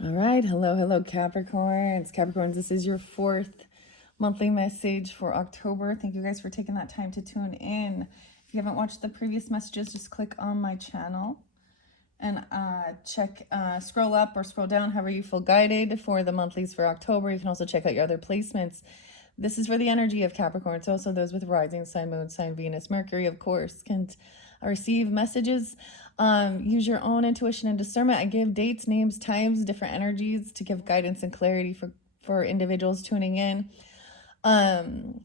All right. Hello, Capricorns. Capricorns, this is your fourth monthly message for October. Thank you guys for taking that time to tune in. If you haven't watched the previous messages, just click on my channel and scroll up or scroll down, however you feel guided for the monthlies for October. You can also check out your other placements. This is for the energy of Capricorn. So also those with rising sign, moon sign, Venus, Mercury, of course, can receive messages. Use your own intuition and discernment. I give dates, names, times, different energies to give guidance and clarity for individuals tuning in. And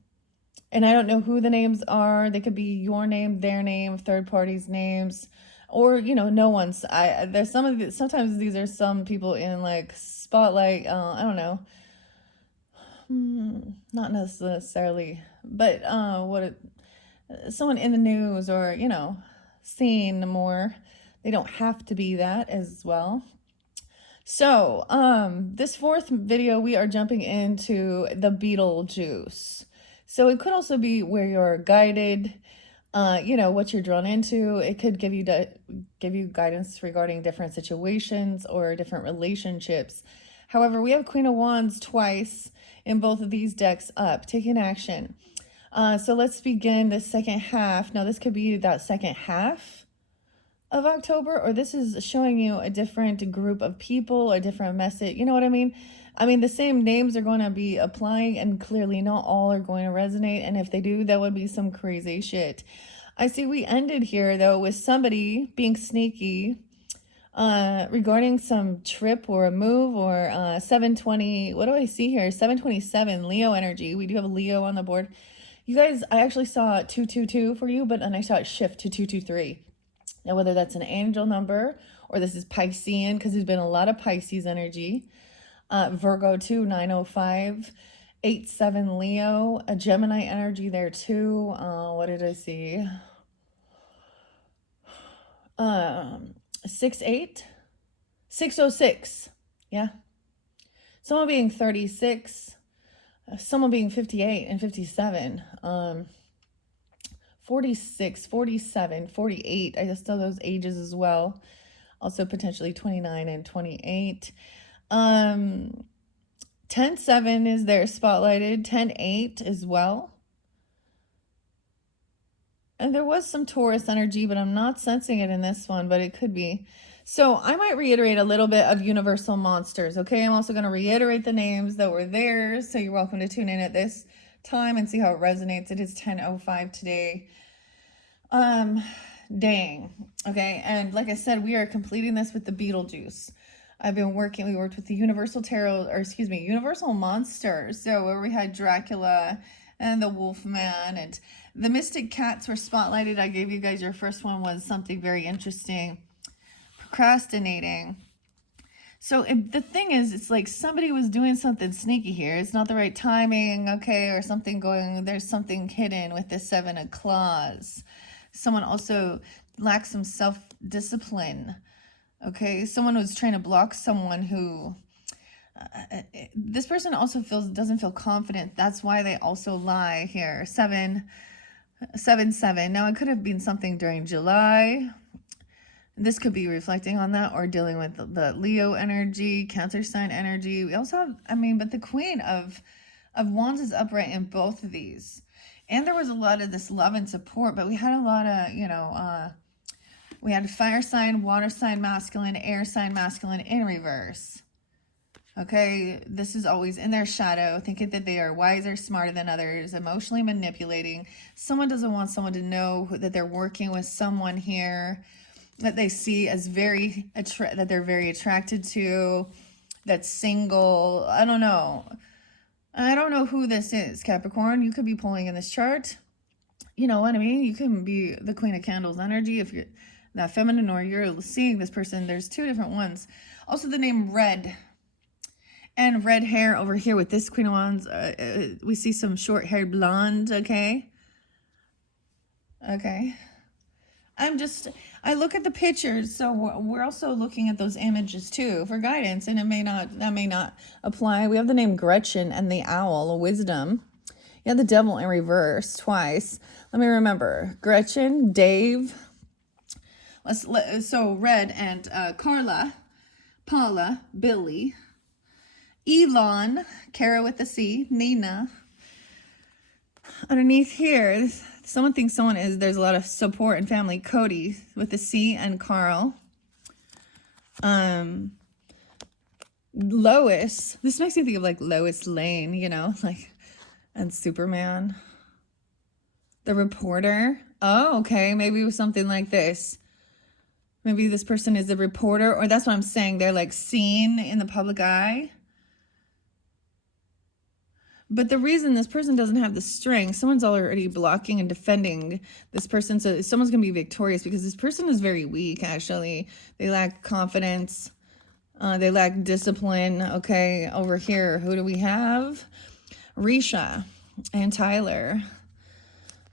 I don't know who the names are. They could be your name, their name, third parties' names, or no one's. There's sometimes these are some people in like spotlight. I don't know. Not necessarily, but someone in the news or seen more. They don't have to be that as well. So this fourth video, we are jumping into the Beetle juice. So it could also be where you're guided, what you're drawn into. It could give you guidance regarding different situations or different relationships. However, we have Queen of Wands twice in both of these decks up, taking action. So let's begin the second half. Now, this could be that second half of October, or this is showing you a different group of people, a different message. You know what I mean? I mean, the same names are going to be applying, and clearly not all are going to resonate. And if they do, that would be some crazy shit. I see we ended here, though, with somebody being sneaky regarding some trip or a move or 720. What do I see here? 727, Leo energy. We do have a Leo on the board. You guys, I actually saw 222 for you, but then I saw it shift to 223. Now, whether that's an angel number or this is Piscean, because there's been a lot of Pisces energy. Virgo 2, 905, 87 Leo, a Gemini energy there too. What did I see? 68, 606. Yeah. Someone being 36, someone being 58 and 57. 46, 47, 48. I just saw those ages as well. Also potentially 29 and 28. 10-7 is there spotlighted. 10-8 as well. And there was some Taurus energy, but I'm not sensing it in this one, but it could be. So I might reiterate a little bit of universal monsters, okay? I'm also going to reiterate the names that were there, so you're welcome to tune in at this time and see how it resonates. It is 10:05 today. Dang. Okay, and like I said, we are completing this with the Beetlejuice. We worked with the Universal Monsters. So where we had Dracula and the Wolfman and the Mystic Cats were spotlighted. I gave you guys your first one was something very interesting. Procrastinating. So the thing is, it's like somebody was doing something sneaky here. It's not the right timing, okay, or there's something hidden with the Seven of Claws. Someone also lacks some self-discipline, okay? Someone was trying to block someone who, this person also doesn't feel confident. That's why they also lie here. 7. Now, it could have been something during July. This could be reflecting on that or dealing with the Leo energy, Cancer sign energy. We also have, but the Queen of Wands is upright in both of these. And there was a lot of this love and support, but we had a lot of, we had fire sign, water sign, masculine, air sign, masculine in reverse. Okay, this is always in their shadow, thinking that they are wiser, smarter than others, emotionally manipulating. Someone doesn't want someone to know that they're working with someone here that they see as that they're very attracted to, that's single. I don't know who this is, Capricorn. You could be pulling in this chart. You know what I mean? You can be the Queen of Candles energy if you're that feminine, or you're seeing this person. There's two different ones. Also the name Red. And red hair over here with this Queen of Wands. We see some short-haired blonde, okay? Okay. I look at the pictures, so we're also looking at those images too for guidance, and that may not apply. We have the name Gretchen and the owl, wisdom. Yeah, the devil in reverse twice. Let me remember. Gretchen, Dave. So Red and Carla Paula, Billy, Elon, Kara with the C, Nina. Underneath here, someone thinks there's a lot of support and family. Cody with the C, and Carl. Lois. This makes me think of like Lois Lane, you know, like, and Superman. The reporter. Oh, okay. Maybe it was something like this. Maybe this person is a reporter, or that's what I'm saying. They're like seen in the public eye. But the reason this person doesn't have the strength, someone's already blocking and defending this person. So someone's going to be victorious because this person is very weak, actually. They lack confidence. They lack discipline. Okay, over here, who do we have? Risha and Tyler.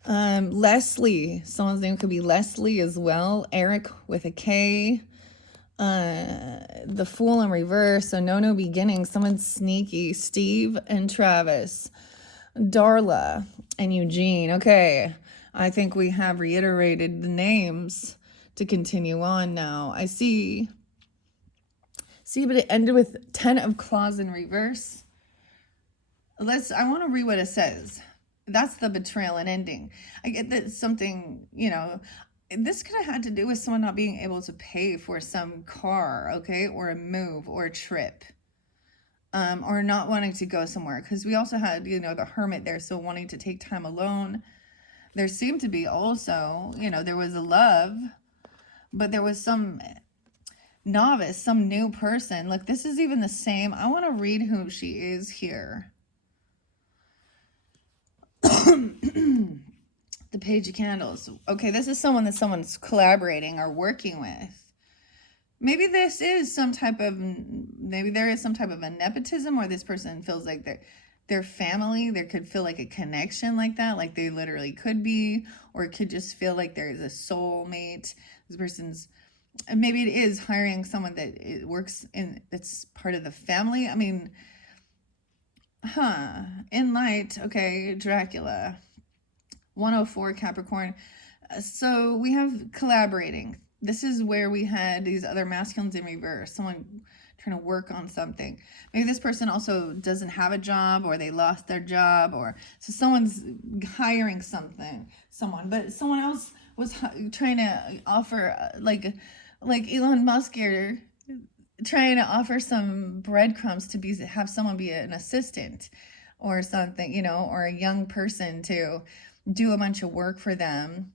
Leslie. Someone's name could be Leslie as well. Eric with a K. The Fool in reverse. So no beginning. Someone's sneaky. Steve and Travis. Darla and Eugene. Okay, I think we have reiterated the names to continue on now. I see, but it ended with 10 of claws in reverse. I want to read what it says. That's the betrayal and ending. I get that something, you know, this could have had to do with someone not being able to pay for some car, okay, or a move or a trip, or not wanting to go somewhere. Because we also had, you know, the hermit there, so wanting to take time alone. There seemed to be also, you know, there was a love, but there was some novice, some new person. Look, this is even the same. I want to read who she is here. The Page of Candles. Okay, this is someone that someone's collaborating or working with. Maybe this is maybe there is some type of a nepotism, or this person feels like their family. There could feel like a connection like that, like they literally could be, or it could just feel like there is a soulmate. This person's, maybe it is hiring someone that works that's part of the family. I mean, in light, okay, Dracula. 104 Capricorn. So we have collaborating. This is where we had these other masculines in reverse. Someone trying to work on something. Maybe this person also doesn't have a job, or they lost their job, or so someone's hiring someone, but someone else was trying to offer like Elon Musk here, trying to offer some breadcrumbs to have someone be an assistant or something, you know, or a young person to do a bunch of work for them.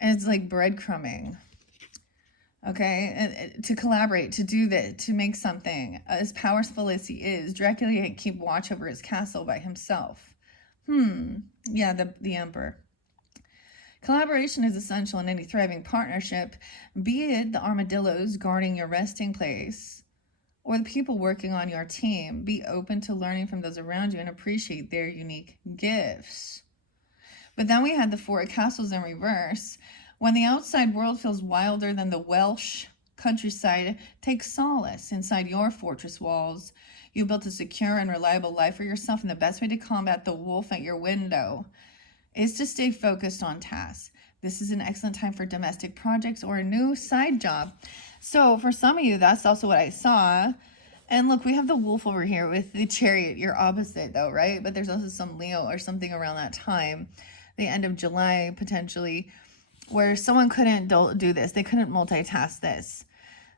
And it's like breadcrumbing. Okay, and to collaborate, to do that, to make something. As powerful as he is, Dracula can't keep watch over his castle by himself. Yeah, the Emperor. Collaboration is essential in any thriving partnership, be it the armadillos guarding your resting place or the people working on your team. Be open to learning from those around you and appreciate their unique gifts. But then we had the Four of Castles in reverse. When the outside world feels wilder than the Welsh countryside, take solace inside your fortress walls. You built a secure and reliable life for yourself, and the best way to combat the wolf at your window is to stay focused on tasks. This is an excellent time for domestic projects or a new side job. So for some of you, that's also what I saw. And look, we have the wolf over here with the Chariot. You're opposite though, right? But there's also some Leo or something around that time, the end of July potentially, where someone couldn't do this. They couldn't multitask this.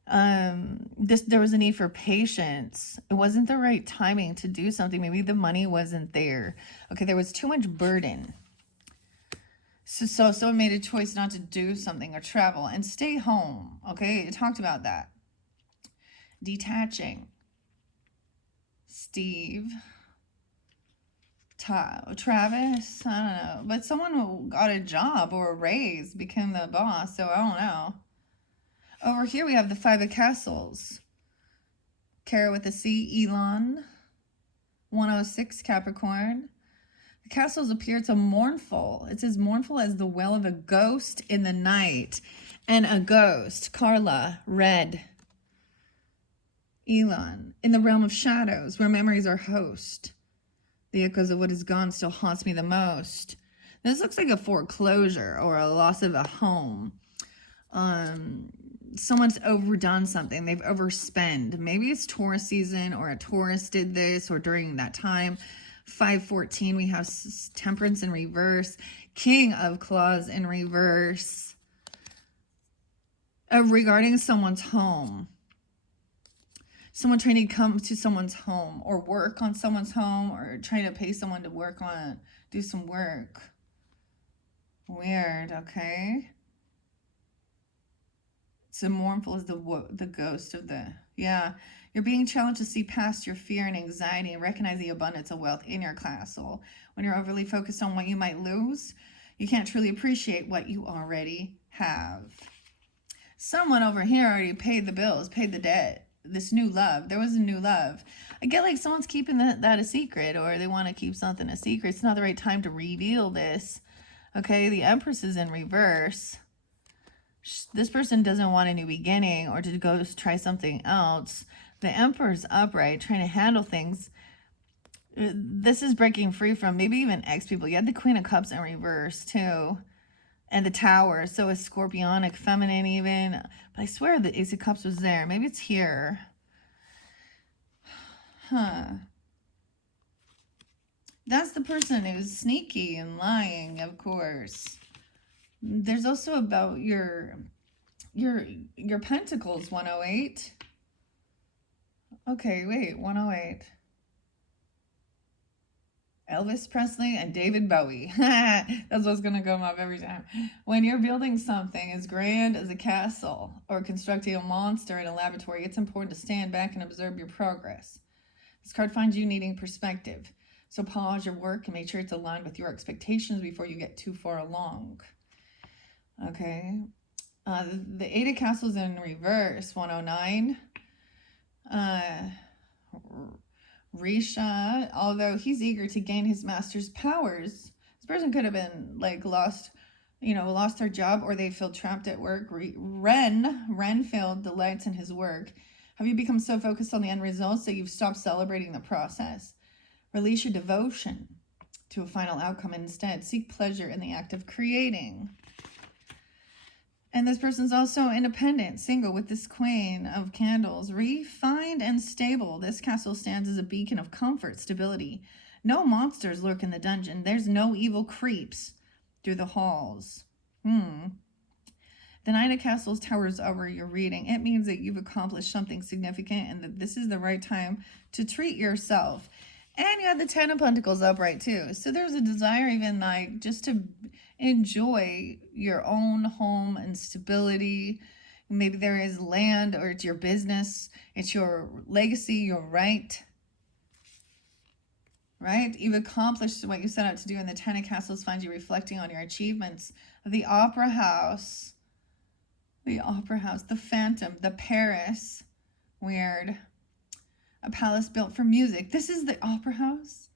There was a need for patience. It wasn't the right timing to do something. Maybe the money wasn't there. Okay, there was too much burden. So someone made a choice not to do something or travel and stay home. Okay, it talked about that. Detaching. Steve. Travis, I don't know. But someone who got a job or a raise became the boss, so I don't know. Over here we have the Five of Castles. Kara with a C, Elon. 106 Capricorn. The castles appear to mournful. It's as mournful as the wail of a ghost in the night. And a ghost, Carla, red. Elon, in the realm of shadows, where memories are host. The echoes of what is gone still haunts me the most. This looks like a foreclosure or a loss of a home. someone's overdone something. They've overspent. Maybe it's Taurus season, or a Taurus did this, or during that time. 514, we have Temperance in reverse. King of Claws in reverse. Regarding someone's home. Someone trying to come to someone's home, or work on someone's home, or trying to pay someone to work on, do some work. Weird, okay. So mournful is the ghost of the, yeah. You're being challenged to see past your fear and anxiety and recognize the abundance of wealth in your castle. When you're overly focused on what you might lose, you can't truly appreciate what you already have. Someone over here already paid the bills, paid the debt. This new love, there was a new love. I get like someone's keeping that a secret, or they want to keep something a secret. It's not the right time to reveal this. Okay, the Empress is in reverse. This person doesn't want a new beginning, or to go try something else. The Emperor's upright, trying to handle things. This is breaking free from maybe even ex-people. You had the Queen of Cups in reverse too. And the Tower. So it's Scorpionic, feminine even. But I swear the Ace of Cups was there. Maybe it's here. Huh. That's the person who's sneaky and lying, of course. There's also about your Pentacles, 108. Okay, wait, 108. Elvis Presley and David Bowie. That's what's going to come up every time. When you're building something as grand as a castle, or constructing a monster in a laboratory, it's important to stand back and observe your progress. This card finds you needing perspective. So pause your work and make sure it's aligned with your expectations before you get too far along. Okay. The Eight of Castles in reverse, 109. Risha, although he's eager to gain his master's powers, this person could have been like lost their job, or they feel trapped at work. Renfield delights in his work. Have you become so focused on the end results that you've stopped celebrating the process? Release your devotion to a final outcome and instead seek pleasure in the act of creating. And this person's also independent, single, with this Queen of Candles. Refined and stable. This castle stands as a beacon of comfort, stability. No monsters lurk in the dungeon. There's no evil creeps through the halls. The Nine of Castles towers over your reading. It means that you've accomplished something significant and that this is the right time to treat yourself. And you had the Ten of Pentacles upright too. So there's a desire even like just to enjoy your own home and stability. Maybe there is land, or it's your business. It's your legacy, your right. Right? You've accomplished what you set out to do, and the Ten of Castles finds you reflecting on your achievements. The Opera House. The Opera House. The Phantom. The Paris. Weird. A palace built for music. This is the Opera House?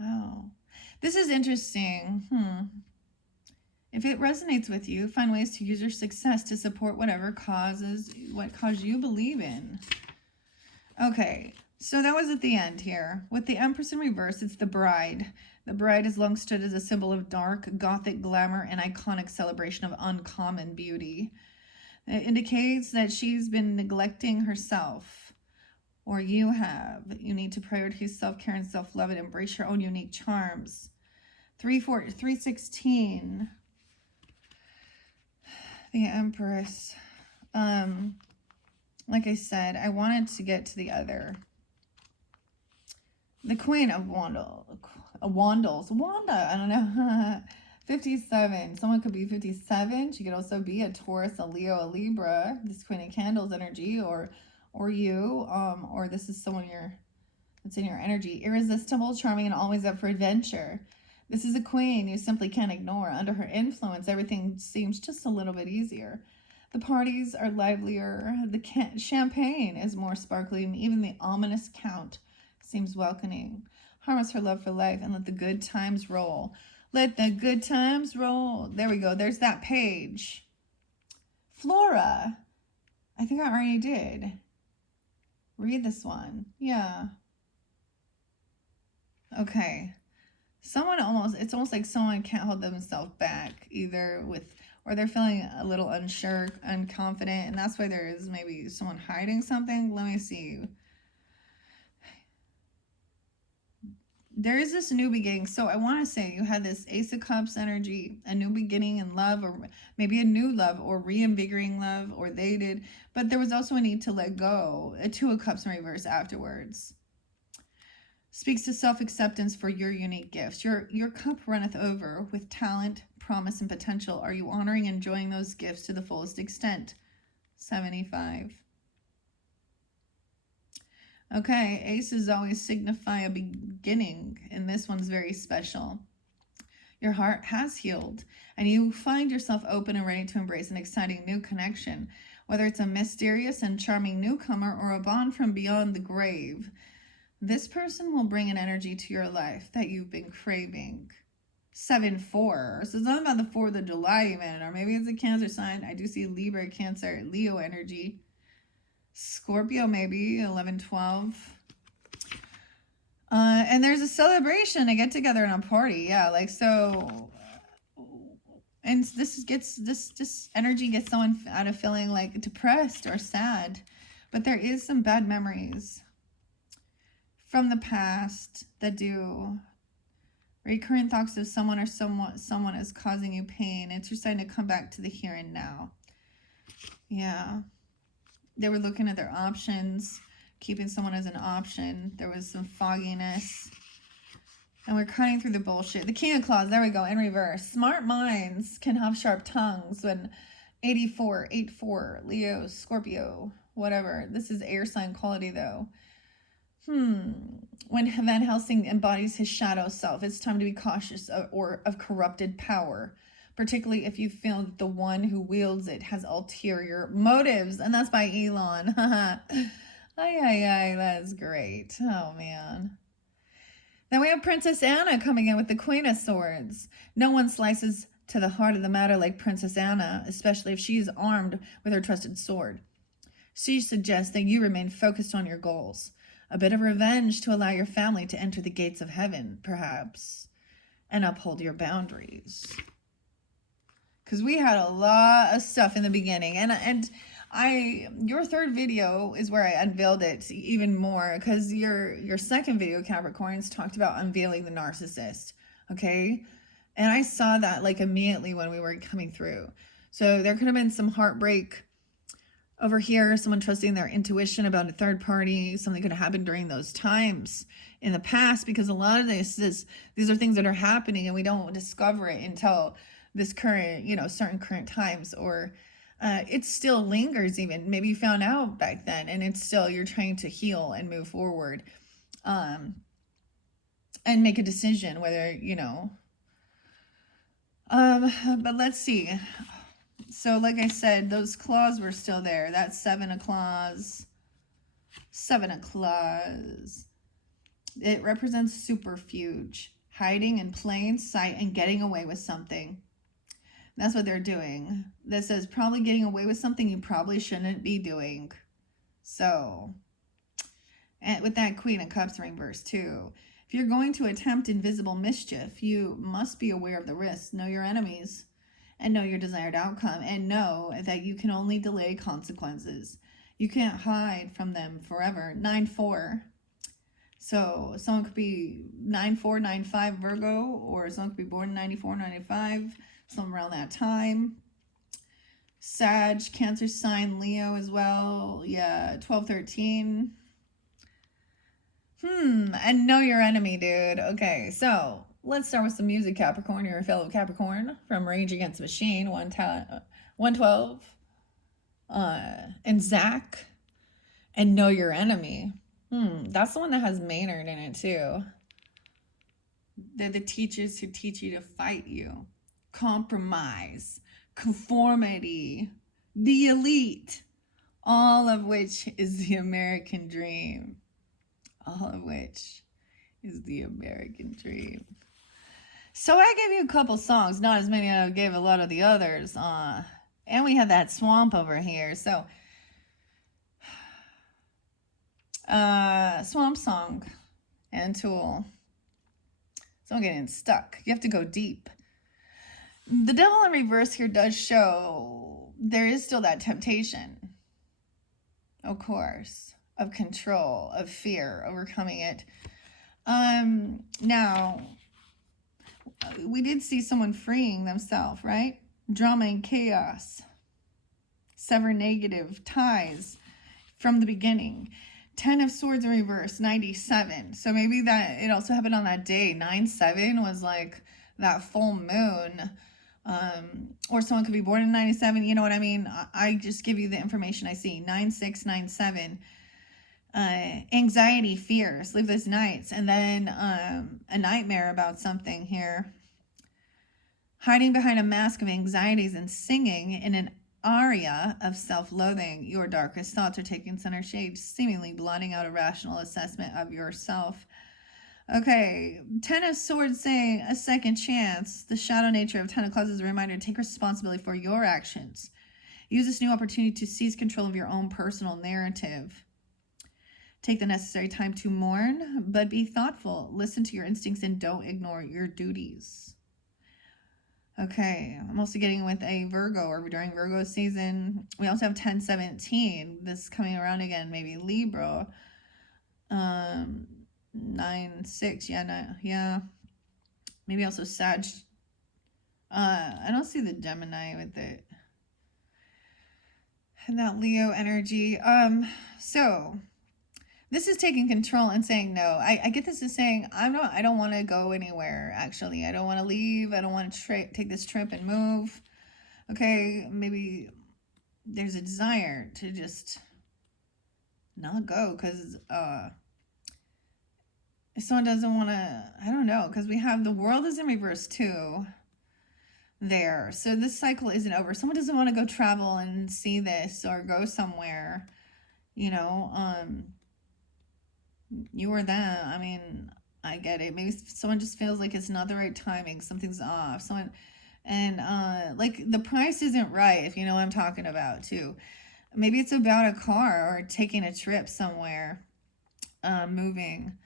Wow. This is interesting. If it resonates with you, find ways to use your success to support what cause you believe in. Okay, so that was at the end here. With the Empress in reverse, it's the Bride. The Bride has long stood as a symbol of dark, gothic glamour and iconic celebration of uncommon beauty. It indicates that she's been neglecting herself, or you have. You need to prioritize self-care and self-love and embrace your own unique charms. 316. The Empress. Like I said, I wanted to get to the other. The Queen of Wandles. Wanda, I don't know. 57. Someone could be 57. She could also be a Taurus, a Leo, a Libra. This Queen of Candles energy, or you, or this is someone that's in your energy. Irresistible, charming, and always up for adventure. This is a queen you simply can't ignore. Under her influence, everything seems just a little bit easier. The parties are livelier. The champagne is more sparkly, and even the ominous count seems welcoming. Harness her love for life and let the good times roll. Let the good times roll. There we go. There's that page. Flora. I think I already did. Read this one. Yeah. Okay. It's almost like someone can't hold themselves back, either with or they're feeling a little unsure, unconfident, and that's why there is maybe someone hiding something. Let me see. There is this new beginning. So I want to say you had this Ace of Cups energy, a new beginning in love, or maybe a new love, or reinvigorating love, or they did. But there was also a need to let go. A Two of Cups in reverse afterwards. Speaks to self-acceptance for your unique gifts. Your cup runneth over with talent, promise, and potential. Are you honoring and enjoying those gifts to the fullest extent? 75. Okay, aces always signify a beginning, and this one's very special. Your heart has healed, and you find yourself open and ready to embrace an exciting new connection, whether it's a mysterious and charming newcomer or a bond from beyond the grave. This person will bring an energy to your life that you've been craving. 7-4. So it's not about the 4th of July even, or maybe it's a Cancer sign. I do see Libra, Cancer, Leo energy. Scorpio maybe, 11-12. And there's a celebration, a get together and a party. Yeah, like so. And this energy gets someone out of feeling like depressed or sad. But there is some bad memories from the past that do recurrent thoughts of someone or someone is causing you pain. It's deciding to come back to the here and now. Yeah. They were looking at their options, keeping someone as an option. There was some fogginess. And we're cutting through the bullshit. The King of Claws, there we go, in reverse. Smart minds can have sharp tongues when 84, 84, Leo, Scorpio, whatever. This is air sign quality though. When Van Helsing embodies his shadow self, it's time to be cautious of corrupted power. Particularly if you feel that the one who wields it has ulterior motives. And that's by Elon. Ay, that's great. Oh, man. Then we have Princess Anna coming in with the Queen of Swords. No one slices to the heart of the matter like Princess Anna, especially if she is armed with her trusted sword. She suggests that you remain focused on your goals. A bit of revenge to allow your family to enter the gates of heaven, perhaps, and uphold your boundaries. Because we had a lot of stuff in the beginning. And your third video is where I unveiled it even more. Because your second video, Capricorns, talked about unveiling the narcissist. Okay? And I saw that like immediately when we were coming through. So there could have been some heartbreak over here. Someone trusting their intuition about a third party. Something could have happened during those times in the past. Because a lot of these are things that are happening and we don't discover it until this current, certain current times, or it still lingers even. Maybe you found out back then and it's still, you're trying to heal and move forward and make a decision whether, but let's see. So like I said, those claws were still there. That's 7 of claws. 7 of claws. It represents superfuge, hiding in plain sight and getting away with something. That's what they're doing. This is probably getting away with something you probably shouldn't be doing. So, and with that Queen of Cups reverse too. If you're going to attempt invisible mischief, you must be aware of the risks. Know your enemies and know your desired outcome, and know that you can only delay consequences. You can't hide from them forever. 9-4. So someone could be 9-4, 9-5 Virgo, or someone could be born in 94, 95. Somewhere around that time. Sag, Cancer sign, Leo as well. Yeah, 12-13. And know your enemy, dude. Okay, so let's start with some music, Capricorn. You're a fellow Capricorn from Rage Against the Machine, 112. And Zach. And know your enemy. That's the one that has Maynard in it too. They're the teachers who teach you to fight you. Compromise, conformity, the elite, all of which is the American dream. All of which is the American dream. So I gave you a couple songs, not as many as I gave a lot of the others. And we have that swamp over here. So, swamp song and Tool. So I'm getting stuck. You have to go deep. The devil in reverse here does show there is still that temptation, of course, of control, of fear, overcoming it. Now, we did see someone freeing themselves, right? Drama and chaos. Sever negative ties from the beginning. 10 of Swords in reverse, 97. So maybe that it also happened on that day. 9/7 was like that full moon. Or someone could be born in 97. You know what I mean? I just give you the information I see. 9/6, 9/7. Anxiety, fear, sleepless nights, and then a nightmare about something here. Hiding behind a mask of anxieties and singing in an aria of self-loathing. Your darkest thoughts are taking center stage, seemingly blotting out a rational assessment of yourself. Okay, 10 of Swords saying a second chance. The shadow nature of 10 of Clubs is a reminder to take responsibility for your actions. Use this new opportunity to seize control of your own personal narrative. Take the necessary time to mourn, but be thoughtful. Listen to your instincts and don't ignore your duties. Okay, I'm also getting with a Virgo or during Virgo season. We also have 10/17. This coming around again, maybe Libra. 9/6. Yeah. Maybe also Sag. I don't see the Gemini with it. And that Leo energy. So this is taking control and saying no. I get this as saying I don't want to go anywhere. Actually, I don't want to leave. I don't want to take this trip and move. Okay, maybe there's a desire to just not go because if someone doesn't want to, I don't know, because we have the World is in reverse too there. So this cycle isn't over. Someone doesn't want to go travel and see this or go somewhere, you know, you or them. I mean, I get it. Maybe someone just feels like it's not the right timing. Something's off. Like the price isn't right, if you know what I'm talking about too. Maybe it's about a car or taking a trip somewhere, moving.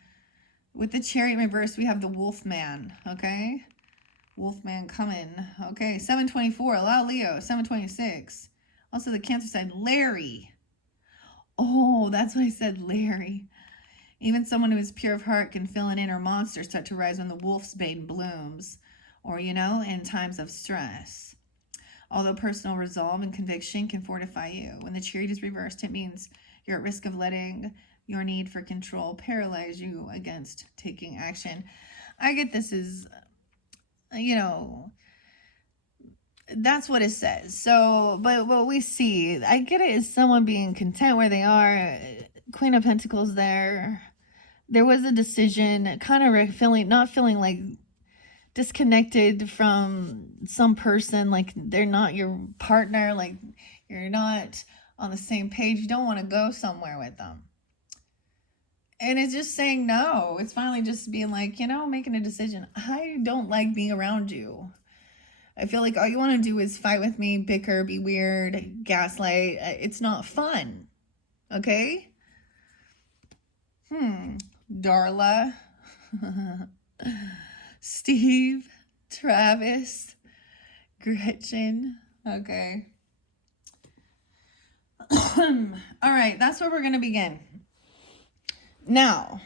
With the Chariot in reverse, we have the Wolfman, okay? Wolfman coming. Okay, 7/24, allow Leo, 7/26. Also the Cancer side, Larry. Oh, that's why I said Larry. Even someone who is pure of heart can feel an inner monster start to rise when the wolf's bane blooms, or, you know, in times of stress. Although personal resolve and conviction can fortify you. When the Chariot is reversed, it means you're at risk of letting your need for control paralyze you against taking action. I get this is, you know, that's what it says. So, but what we see, I get it as someone being content where they are. Queen of Pentacles there. There was a decision, kind of not feeling like disconnected from some person, like they're not your partner, like you're not on the same page. You don't want to go somewhere with them. And it's just saying no. It's finally just being like, you know, making a decision. I don't like being around you. I feel like all you want to do is fight with me, bicker, be weird, gaslight. It's not fun. Okay? Darla. Steve. Travis. Gretchen. Okay. All right, that's where we're going to begin. Now,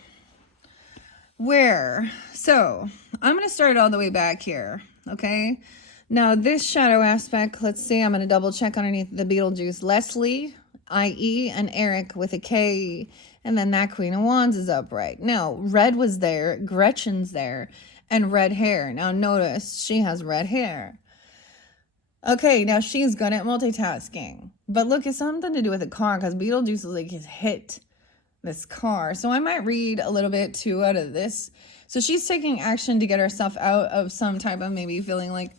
so I'm going to start all the way back here, okay? Now, this shadow aspect, let's see, I'm going to double check underneath the Beetlejuice. Leslie, I-E, and Eric with a K, and then that Queen of Wands is upright. Now, red was there, Gretchen's there, and red hair. Now, notice she has red hair. Okay, now she's good at multitasking. But look, it's something to do with a car, because Beetlejuice is like his hit this car. So I might read a little bit too out of this. So she's taking action to get herself out of some type of maybe feeling like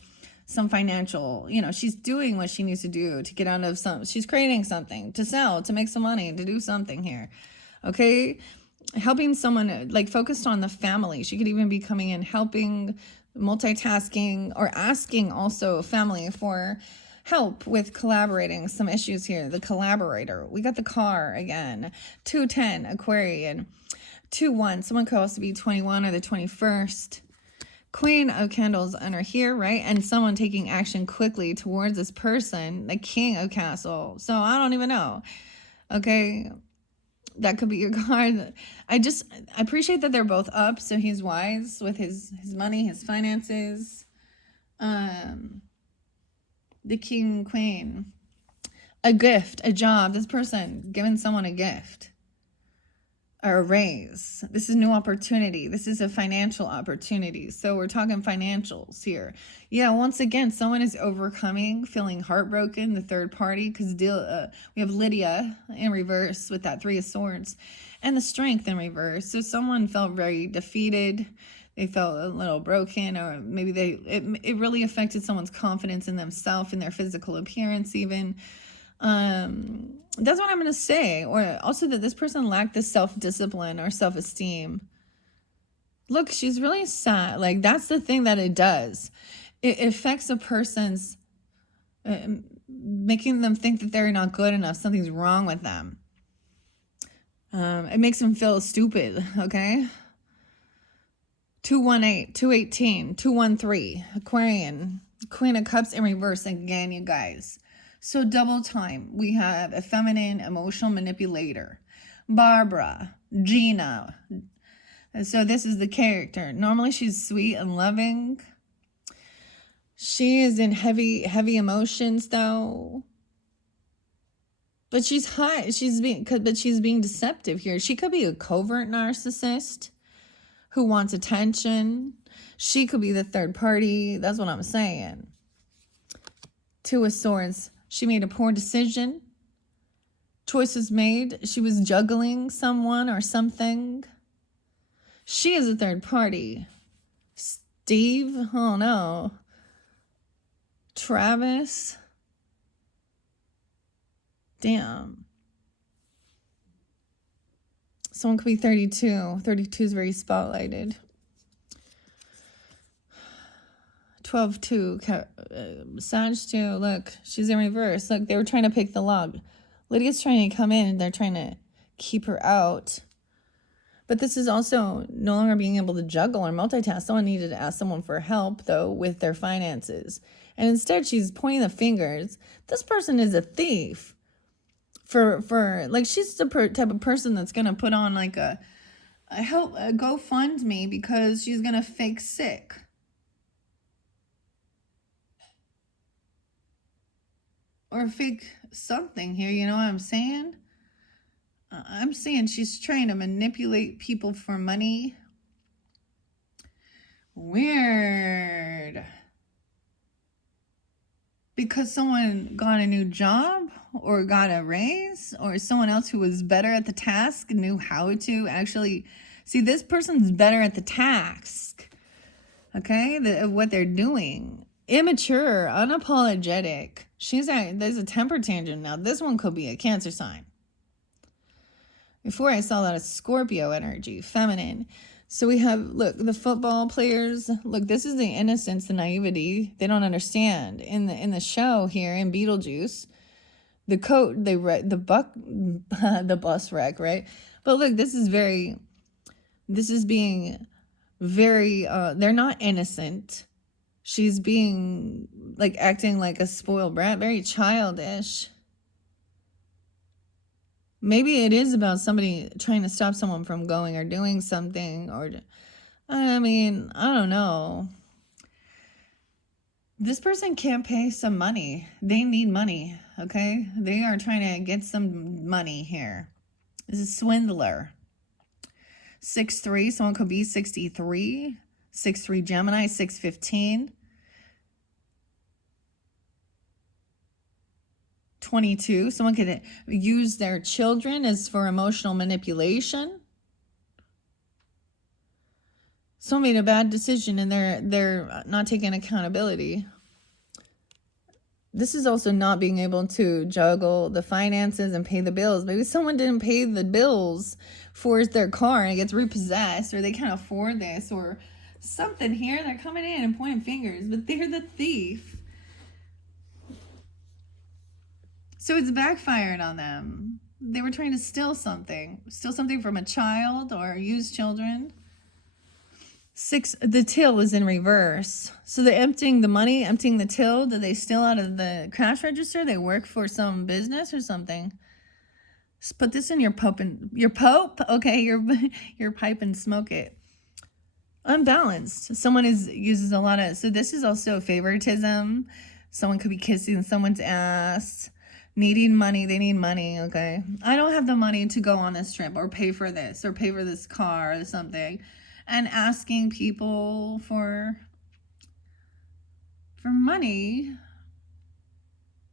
some financial, you know, she's doing what she needs to do to get out of she's creating something to sell, to make some money, to do something here. Okay. Helping someone, like focused on the family. She could even be coming in, helping, multitasking, or asking also family for help with collaborating some issues here. The collaborator. We got the car again. 210, Aquarian. 2-1. Someone could also be 21 or the 21st. Queen of Candles under here, right? And someone taking action quickly towards this person, the King of Castle. So I don't even know. Okay, that could be your card. I appreciate that they're both up, so he's wise with his money, his finances. The King, Queen. A gift, a job. This person giving someone a gift. Or a raise. This is new opportunity. This is a financial opportunity. So we're talking financials here. Yeah, once again, someone is overcoming, feeling heartbroken, the third party, because we have Lydia in reverse with that Three of Swords, and the Strength in reverse. So someone felt very defeated. They felt a little broken, or maybe it really affected someone's confidence in themselves, in their physical appearance even. That's what I'm going to say. Or also that this person lacked the self-discipline or self-esteem. Look, she's really sad. Like, that's the thing that it does. It affects a person's, making them think that they're not good enough. Something's wrong with them. It makes them feel stupid, okay? 218, 218, 213, Aquarian, Queen of Cups in reverse again, you guys. So double time, we have a feminine emotional manipulator, Barbara, Gina. So this is the character. Normally she's sweet and loving. She is in heavy emotions though. But she's high. But she's being deceptive here. She could be a covert narcissist who wants attention. She could be the third party. That's what I'm saying. Two of Swords. She made a poor decision. Choices made. She was juggling someone or something. She is a third party. Steve? Oh no. Travis? Damn. Someone could be 32. 32 is very spotlighted. 12-2, Sag 2, look, she's in reverse. Look, they were trying to pick the log. Lydia's trying to come in, and they're trying to keep her out. But this is also no longer being able to juggle or multitask. Someone needed to ask someone for help, though, with their finances. And instead, she's pointing the fingers. This person is a thief. Like, she's the type of person that's going to put on, like, a GoFundMe because she's going to fake sick. Or fake something here, you know what I'm saying? I'm saying she's trying to manipulate people for money. Weird. Because someone got a new job or got a raise, or someone else who was better at the task knew how to actually see. This person's better at the task, okay, of what they're doing. Immature, unapologetic. There's a temper tantrum. Now this one could be a Cancer sign. Before I saw that, a Scorpio energy, feminine. So we have, look, the football players. Look, this is the innocence, the naivety. They don't understand. In the show here in Beetlejuice, the bus wreck, right? But look, this is being very, they're not innocent. She's being, like, acting like a spoiled brat, very childish. Maybe it is about somebody trying to stop someone from going or doing something, or, I mean, I don't know. This person can't pay some money. They need money, okay? They are trying to get some money here. This is swindler. 6'3", someone could be 63. 6'3" Gemini, 6'15". 22, someone could use their children as for emotional manipulation. Someone made a bad decision and they're not taking accountability. This is also not being able to juggle the finances and pay the bills. Maybe someone didn't pay the bills for their car and it gets repossessed, or they can't afford this or something here. They're coming in and pointing fingers, but they're the thief. So it's backfired on them. They were trying to steal something from a child or use children. The till is in reverse. So they're emptying the money, emptying the till. Do they steal out of the cash register? They work for some business or something. Just put this in your pope and your pope. Okay, your pipe and smoke it. Unbalanced. Someone uses a lot of. So this is also favoritism. Someone could be kissing someone's ass, needing money. They need money. Okay, I don't have the money to go on this trip or pay for this or pay for this car or something. And asking people for money.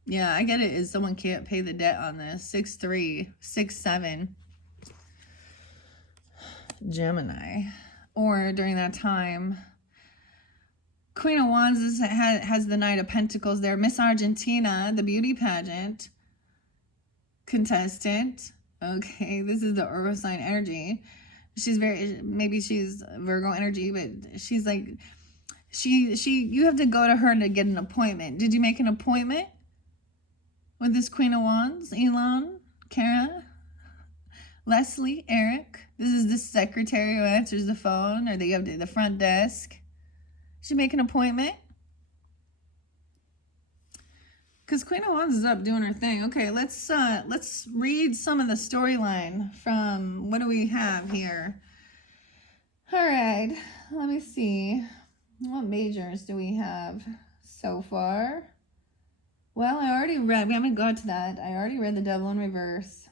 Yeah, I get it. Is someone can't pay the debt on this. 6'3", 6'7". Gemini. Or during that time, Queen of Wands has the Knight of Pentacles there. Miss Argentina, the beauty pageant contestant. Okay, this is the Virgo sign energy. Maybe she's Virgo energy, but she's like, you have to go to her to get an appointment. Did you make an appointment with this Queen of Wands? Elon, Kara, Leslie, Eric. This is the secretary who answers the phone, or they have the front desk. Did you make an appointment? Because Queen of Wands is up doing her thing. Okay, let's read some of the storyline from, what do we have here? All right, let me see. What majors do we have so far? Well, I already read, we haven't got to that. I already read the Devil in Reverse.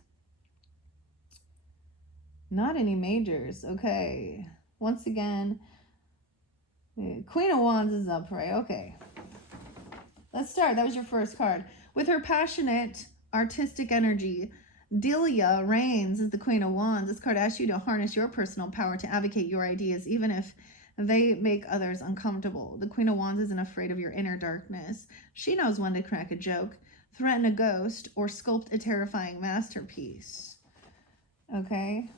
Not any majors. Okay, once again, Queen of Wands is up, right? Okay. Let's start. That was your first card. With her passionate, artistic energy, Delia reigns as the Queen of Wands. This card asks you to harness your personal power to advocate your ideas, even if they make others uncomfortable. The Queen of Wands isn't afraid of your inner darkness. She knows when to crack a joke, threaten a ghost, or sculpt a terrifying masterpiece. Okay.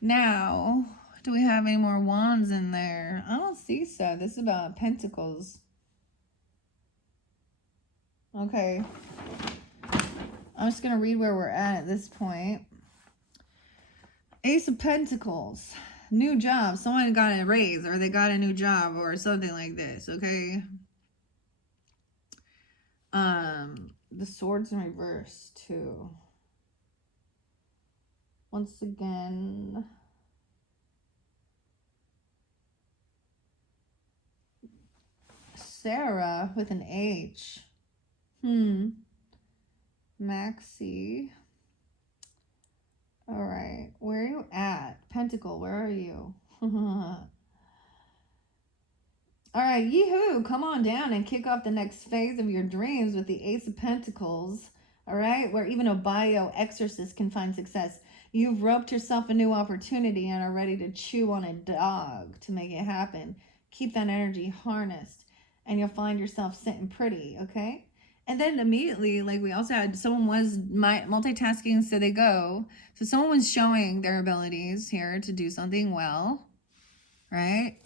Now, do we have any more wands in there? I don't see so. This is about pentacles. Okay, I'm just going to read where we're at this point. Ace of Pentacles, new job. Someone got a raise or they got a new job or something like this, okay? The Swords in reverse, too. Once again, Sarah with an H. Maxie. All right. Where are you at? Pentacle, where are you? All right, yee-hoo. Come on down and kick off the next phase of your dreams with the Ace of Pentacles. All right, where even a bio-exorcist can find success. You've roped yourself a new opportunity and are ready to chew on a dog to make it happen. Keep that energy harnessed and you'll find yourself sitting pretty, okay? And then immediately, like we also had, someone was multitasking, so they go. So someone was showing their abilities here to do something well, right?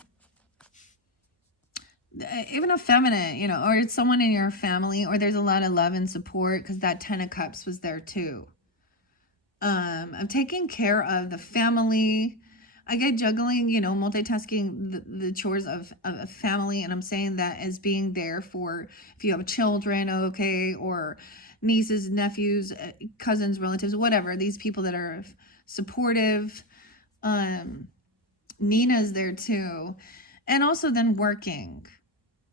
Even a feminine, you know, or it's someone in your family, or there's a lot of love and support because that 10 of Cups was there too. I'm taking care of the family. I get juggling, you know, multitasking the chores of a family. And I'm saying that as being there for if you have children, okay, or nieces, nephews, cousins, relatives, whatever, these people that are supportive. Nina's there too. And also then working.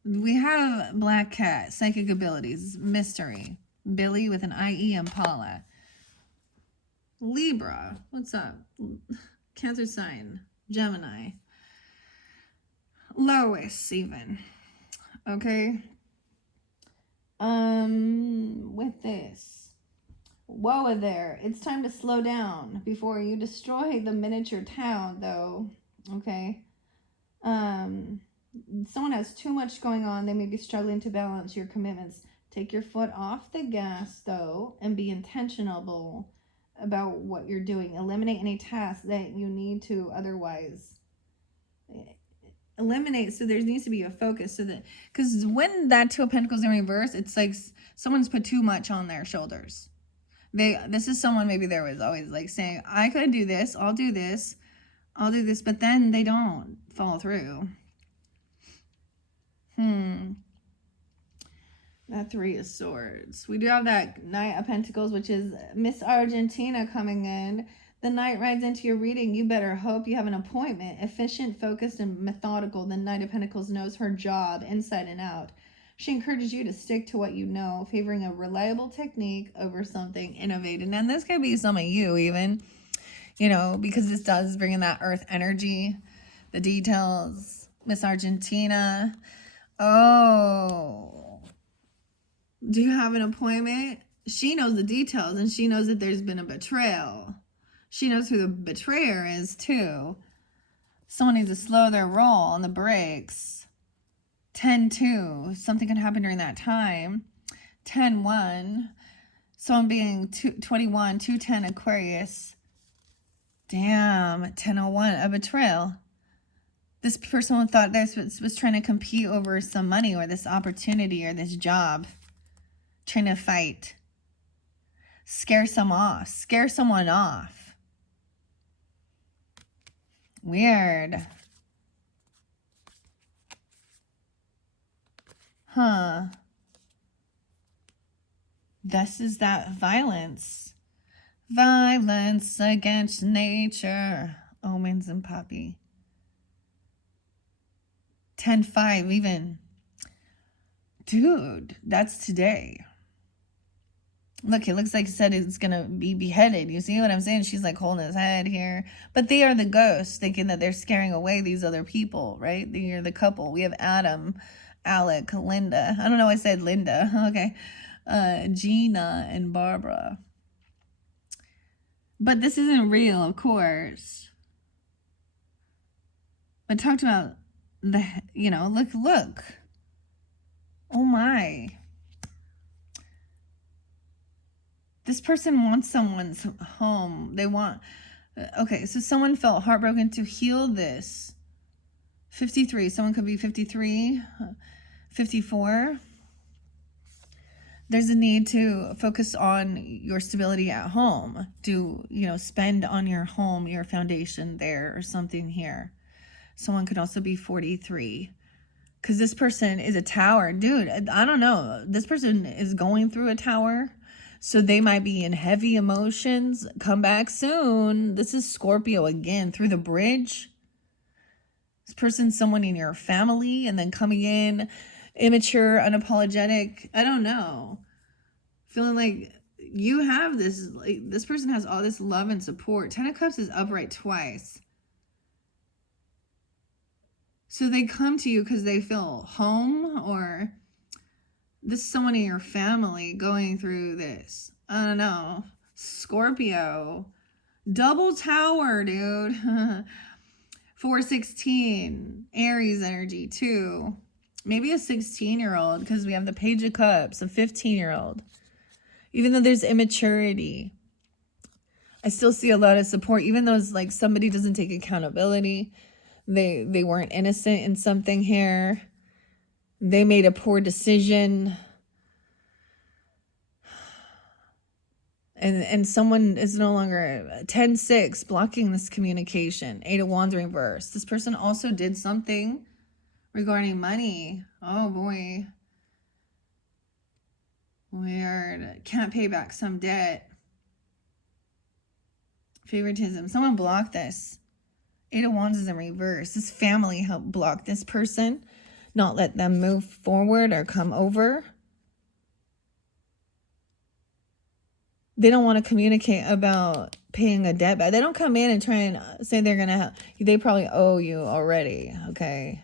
We have Black Cat, psychic abilities, mystery. Billy with an IE and Paula. Libra, what's up? Cancer sign, Gemini, Lois even, okay? With this, whoa there, it's time to slow down before you destroy the miniature town though, okay? Someone has too much going on, they may be struggling to balance your commitments. Take your foot off the gas though and be intentional about what you're doing. Eliminate any tasks that you need to otherwise eliminate. So there needs to be a focus so that, because when that Two of Pentacles in reverse, it's like someone's put too much on their shoulders. This is someone maybe there was always like saying, I could do this, I'll do this, I'll do this, but then they don't follow through. That Three of Swords. We do have that Knight of Pentacles, which is Miss Argentina coming in. The Knight rides into your reading. You better hope you have an appointment. Efficient, focused, and methodical. The Knight of Pentacles knows her job inside and out. She encourages you to stick to what you know, favoring a reliable technique over something innovative. And this could be some of you even, you know, because this does bring in that earth energy, the details. Miss Argentina. Oh, do you have an appointment? She knows the details, and she knows that there's been a betrayal. She knows who the betrayer is too. Someone needs to slow their roll on the brakes. 10-2, something can happen during that time. 10-1, someone being 21, 210 Aquarius. Damn, 10-01, a betrayal. This person thought this was trying to compete over some money or this opportunity or this job. Trying to fight. Scare someone off. Weird. Huh. This is that violence. Violence against nature. Omens and Poppy. 10-5 even. Dude, that's today. Look, it looks like it said it's going to be beheaded. You see what I'm saying? She's like holding his head here. But they are the ghosts, thinking that they're scaring away these other people, right? They are the couple. We have Adam, Alec, Linda. I don't know why I said Linda. Okay. Gina and Barbara. But this isn't real, of course. I talked about the, you know, look. Oh my. This person wants someone's home. They want, okay, so someone felt heartbroken to heal this. 53, someone could be 53, 54. There's a need to focus on your stability at home. Do, you know, spend on your home, your foundation there or something here. Someone could also be 43. Because this person is a tower. Dude, I don't know. This person is going through a tower. So they might be in heavy emotions. Come back soon. This is Scorpio again. Through the bridge. This person's someone in your family. And then coming in. Immature, unapologetic. I don't know. Feeling like you have this. Like, this person has all this love and support. 10 of Cups is upright twice. So they come to you because they feel home, or this is someone in your family going through this. I don't know. Scorpio. Double tower, dude. 416. Aries energy, too. Maybe a 16-year-old, because we have the Page of Cups, a 15-year-old. Even though there's immaturity, I still see a lot of support. Even though it's like somebody doesn't take accountability. They weren't innocent in something here. They made a poor decision. And someone is no longer 10-6 blocking this communication. 8 of Wands reverse. This person also did something regarding money. Oh boy. Weird. Can't pay back some debt. Favoritism. Someone blocked this. 8 of Wands is in reverse. This family helped block this person. Not let them move forward or come over. They don't want to communicate about paying a debt back. They don't come in and try and say they're going to help. They probably owe you already. Okay.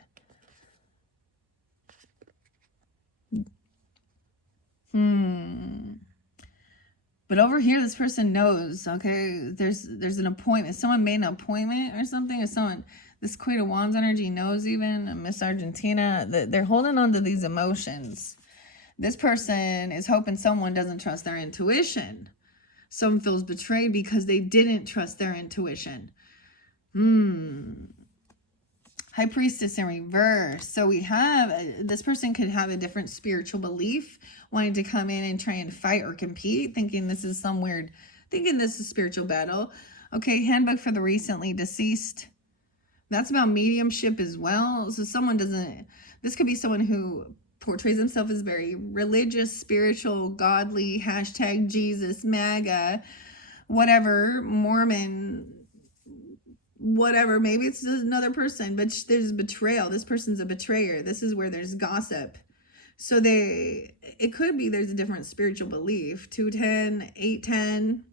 But over here, this person knows, okay? There's an appointment. Someone made an appointment or something. Or someone, this Queen of Wands energy knows even. Miss Argentina. They're holding on to these emotions. This person is hoping someone doesn't trust their intuition. Someone feels betrayed because they didn't trust their intuition. High Priestess in reverse. So we have, this person could have a different spiritual belief, wanting to come in and try and fight or compete, thinking this is some weird, thinking this is spiritual battle. Okay, handbook for the recently deceased. That's about mediumship as well. So someone doesn't, this could be someone who portrays himself as very religious, spiritual, godly, hashtag Jesus, MAGA, whatever, Mormon, whatever. Maybe it's another person, but there's betrayal. This person's a betrayer. This is where there's gossip. So it could be there's a different spiritual belief. 210, 810,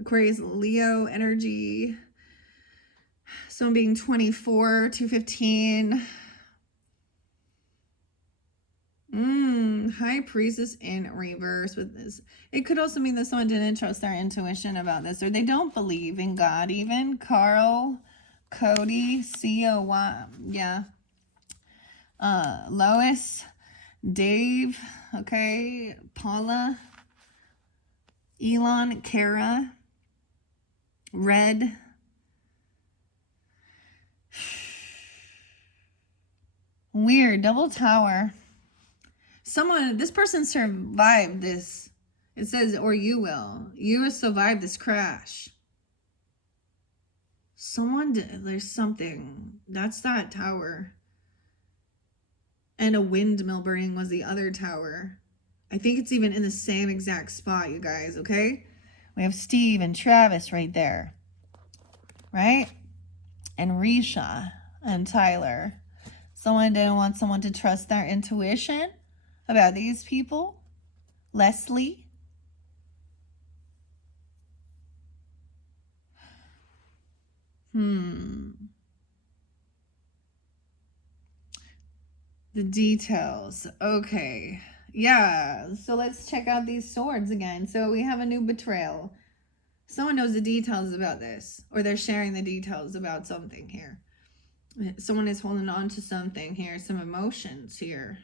Aquarius, Leo energy. Someone being 24, 215. High Priestess in reverse with this. It could also mean that someone didn't trust their intuition about this, or they don't believe in God even. Carl, Cody, C-O-Y, yeah. Lois, Dave, okay. Paula, Elon, Kara, Red. Weird, double tower. This person survived this. It says, or you will. You will survive this crash. There's something. That's that tower. And a windmill burning was the other tower. I think it's even in the same exact spot, you guys, okay? We have Steve and Travis right there. Right? And Risha and Tyler. Someone didn't want someone to trust their intuition about these people. Leslie. The details. Okay. Yeah. So let's check out these swords again. So we have a new betrayal. Someone knows the details about this, or they're sharing the details about something here. Someone is holding on to something here, some emotions here.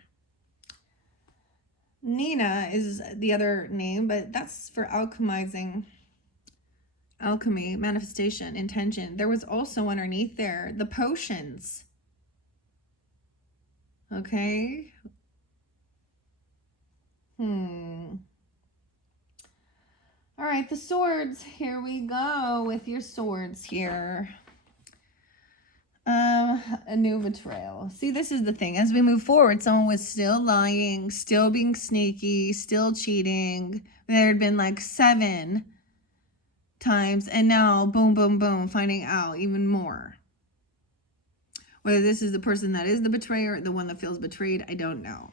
Nina is the other name, but that's for alchemizing. Alchemy, manifestation, intention. There was also underneath there the potions. Okay. All right, the swords. Here we go with your swords here. A new betrayal. See, this is the thing. As we move forward, someone was still lying, still being sneaky, still cheating. There had been like 7 times, and now boom, boom, boom, finding out even more. Whether this is the person that is the betrayer or the one that feels betrayed, I don't know.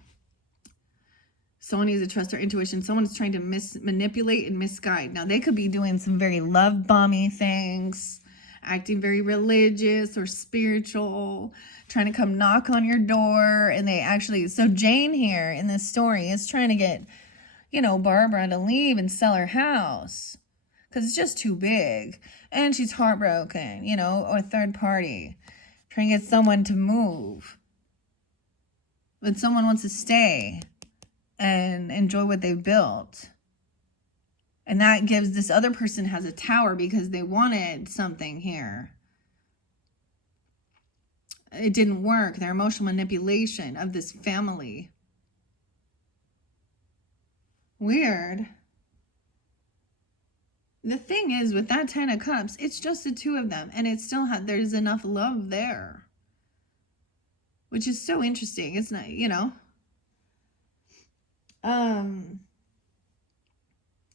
Someone needs to trust their intuition. Someone's trying to manipulate and misguide. Now, they could be doing some very love-bombing things, acting very religious or spiritual, trying to come knock on your door. And they actually, so Jane here in this story is trying to get, Barbara to leave and sell her house because it's just too big. And she's heartbroken, or a third party, trying to get someone to move. But someone wants to stay and enjoy what they've built. And that gives this other person has a tower because they wanted something here. It didn't work. Their emotional manipulation of this family. Weird. The thing is, with that 10 of Cups, it's just the 2 of them. And it still there's enough love there. Which is so interesting. It's not,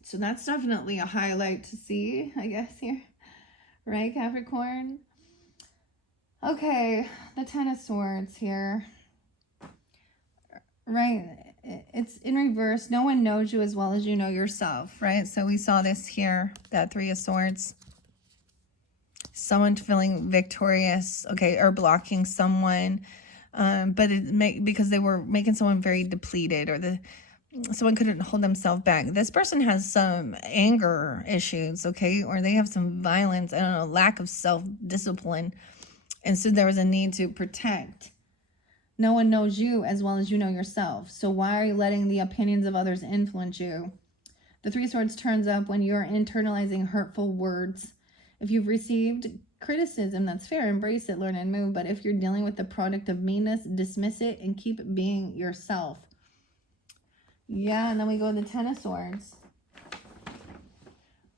So that's definitely a highlight to see, I guess, here. Right, Capricorn? Okay, the 10 of Swords here. Right, it's in reverse. No one knows you as well as you know yourself, right? So we saw this here, that 3 of Swords. Someone feeling victorious, okay, or blocking someone. But because they were making someone very depleted, or someone couldn't hold themselves back. This person has some anger issues, okay, or they have some violence, lack of self-discipline, and so there was a need to protect. No one knows you as well as you know yourself, so why are you letting the opinions of others influence you? The 3 of Swords turns up when you're internalizing hurtful words. If you've received criticism, that's fair, embrace it, learn and move, but if you're dealing with the product of meanness, dismiss it and keep being yourself. Yeah, and then we go to the 10 of Swords.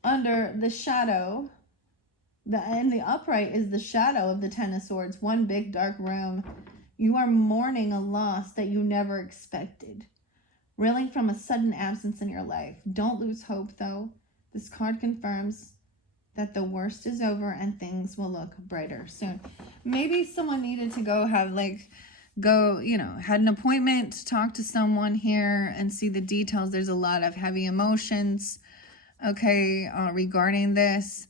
Under the shadow And the upright is the shadow of the Ten of Swords, one big dark room. You are mourning a loss that you never expected, reeling from a sudden absence in your life. Don't lose hope, though. This card confirms that the worst is over and things will look brighter soon. Maybe someone needed to go have had an appointment to talk to someone here and see the details. There's a lot of heavy emotions, okay, regarding this.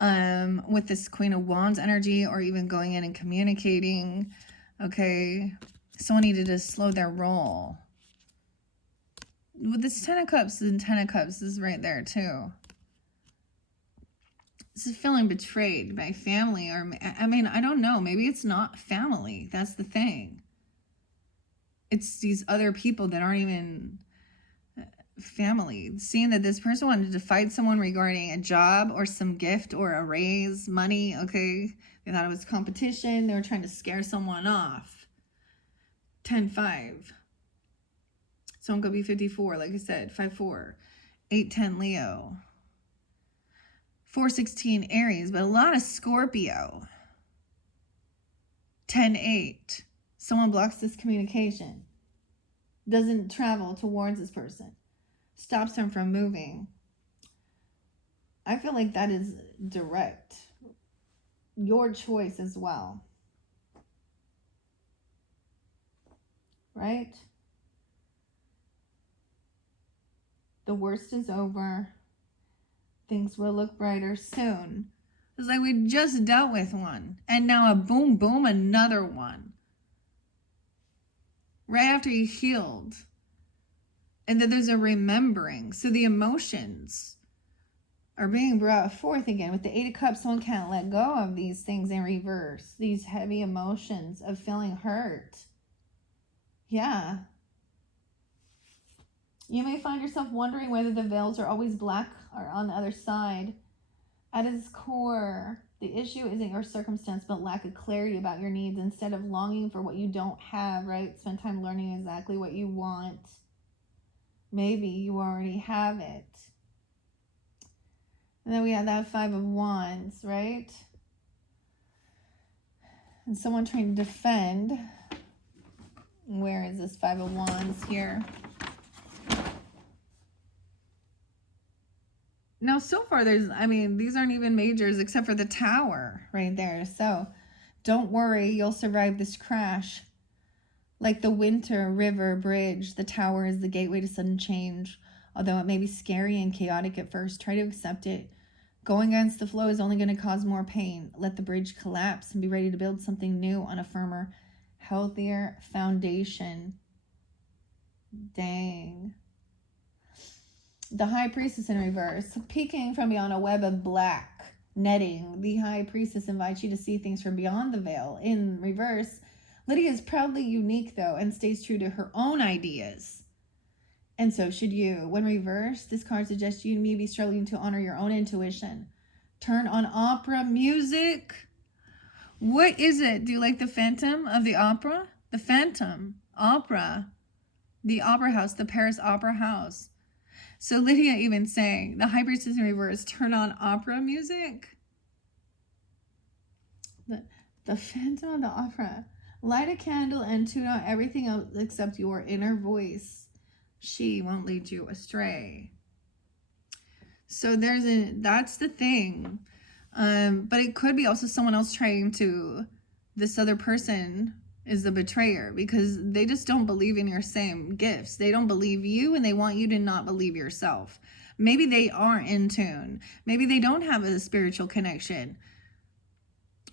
With this Queen of Wands energy, or even going in and communicating, okay, someone needed to slow their roll. With this Ten of Cups and Ten of Cups is right there too. This is feeling betrayed by family, or I mean, I don't know, maybe it's not family. That's the thing. It's these other people that aren't even family. Seeing that this person wanted to fight someone regarding a job or some gift or a raise, money, okay? They thought it was competition. They were trying to scare someone off. 10-5. Someone could be 54, like I said, 5-4. 8-10 Leo. 4-16 Aries, but a lot of Scorpio. 10-8. Someone blocks this communication. Doesn't travel towards this person. Stops them from moving. I feel like that is direct. Your choice as well. Right? The worst is over. Things will look brighter soon. It's like we just dealt with one. And now a boom, boom, another one. Right after you healed. And then there's a remembering. So the emotions are being brought forth again. With the Eight of Cups, someone can't let go of these things in reverse. These heavy emotions of feeling hurt. Yeah. You may find yourself wondering whether the veils are always black or on the other side. At its core, the issue isn't your circumstance, but lack of clarity about your needs. Instead of longing for what you don't have, right? Spend time learning exactly what you want. Maybe you already have it. And then we have that Five of Wands, right? And someone trying to defend. Where is this Five of Wands here? Now, so far, these aren't even majors except for the Tower right there. So don't worry, you'll survive this crash. Like the winter river bridge, the Tower is the gateway to sudden change. Although it may be scary and chaotic at first, try to accept it. Going against the flow is only going to cause more pain. Let the bridge collapse and be ready to build something new on a firmer, healthier foundation. Dang. The High Priestess in reverse, peeking from beyond a web of black netting. The High Priestess invites you to see things from beyond the veil. In reverse, Lydia is proudly unique, though, and stays true to her own ideas. And so should you. When reversed, this card suggests you may be struggling to honor your own intuition. Turn on opera music. What is it? Do you like the Phantom of the Opera? The Phantom Opera. The Opera House, the Paris Opera House. So Lydia even saying, the High Priestess in reverse, turn on opera music. The Phantom of the Opera. Light a candle and tune out everything else except your inner voice. She won't lead you astray. So that's the thing. But it could be also someone else trying to, this other person is the betrayer, because they just don't believe in your same gifts. They don't believe you, and they want you to not believe yourself. Maybe they are in tune. Maybe they don't have a spiritual connection.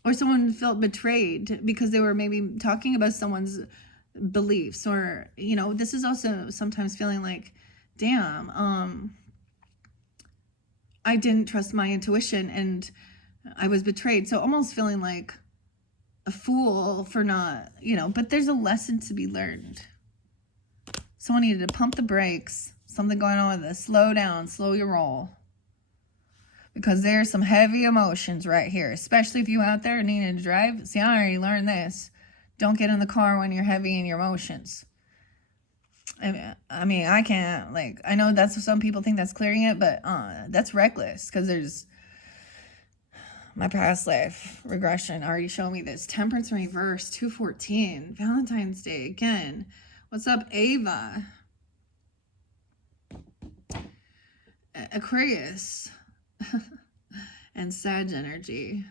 Or someone felt betrayed because they were maybe talking about someone's beliefs. Or, this is also sometimes feeling like, damn, I didn't trust my intuition and I was betrayed. So almost feeling like a fool for not, but there's a lesson to be learned. Someone needed to pump the brakes. Something going on with this. Slow down, slow your roll. Because there's some heavy emotions right here, especially if you out there needing to drive. See, I already learned this. Don't get in the car when you're heavy in your emotions. I mean, I can't, I know that's some people think that's clearing it, but that's reckless, because My past life regression already showed me this. Temperance in reverse, 214. Valentine's Day again. What's up, Ava? Aquarius. And Sag energy.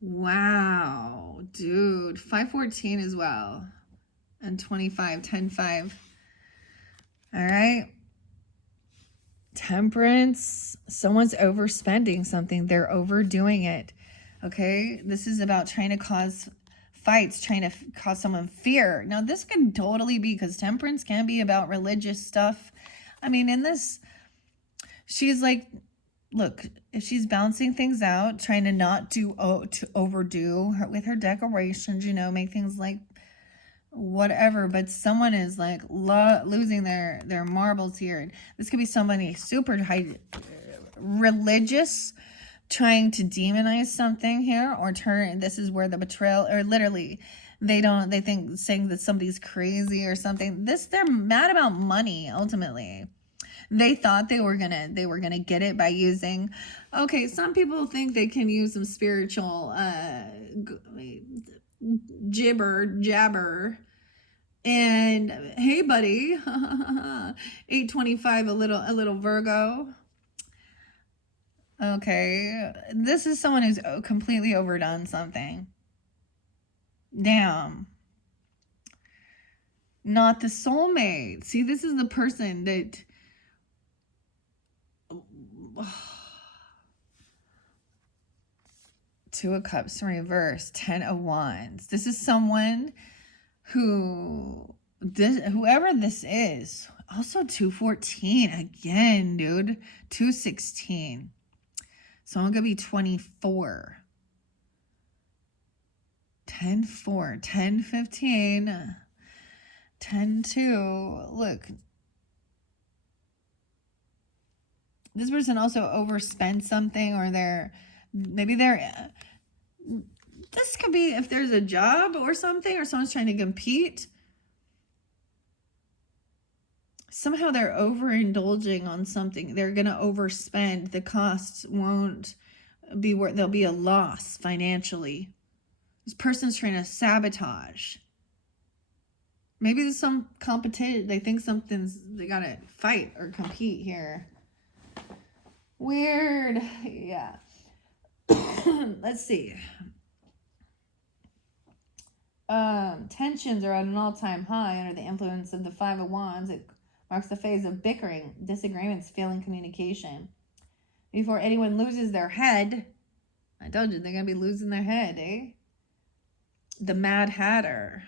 Wow, dude. 514 as well. And 25, 10, 5. All right. Temperance. Someone's overspending something. They're overdoing it. Okay. This is about trying to cause fights, trying to cause someone fear. Now, this can totally be, because temperance can be about religious stuff. I mean, in this, she's like, look, if she's balancing things out, trying to not to overdo her, with her decorations, you know, make things like whatever, but someone is like losing their marbles here. This could be somebody super high religious, trying to demonize something here, or turn, this is where the betrayal, or literally they think saying that somebody's crazy or something. They're mad about money. Ultimately, they thought they were gonna get it by using, okay, some people think they can use some spiritual jabber. And hey, buddy, 825, a little Virgo. Okay, this is someone who's completely overdone something. Damn. Not the soulmate. See, this is the person that... Two of Cups in reverse, 10 of Wands. This is someone whoever this is. Also 214 again, dude. 216. Someone could be 24. 10-4, 10-15, 10-2. Look. This person also overspent something, or this could be if there's a job or something, or someone's trying to compete. Somehow they're overindulging on something. They're going to overspend. The costs won't be where there'll be a loss financially. This person's trying to sabotage. Maybe there's some competition. They think they got to fight or compete here. Weird. Yeah. Let's see. Tensions are at an all-time high under the influence of the 5 of Wands. It marks the phase of bickering, disagreements, failing communication. Before anyone loses their head, I told you they're going to be losing their head, eh? The Mad Hatter.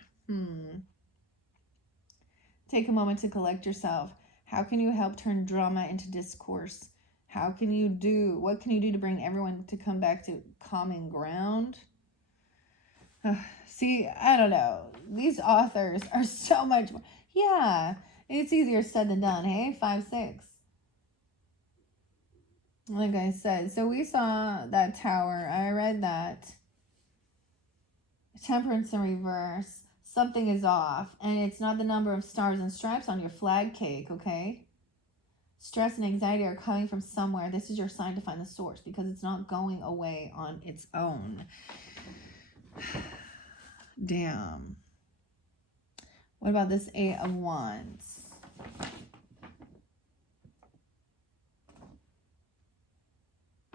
Take a moment to collect yourself. How can you help turn drama into discourse? What can you do to bring everyone to come back to common ground? See, I don't know. These authors are so much more. Yeah, it's easier said than done, hey? 5-6. Like I said, so we saw that tower. I read that. Temperance in reverse. Something is off, and it's not the number of stars and stripes on your flag cake, okay? Stress and anxiety are coming from somewhere. This is your sign to find the source, because it's not going away on its own. Damn. What about this 8 of Wands?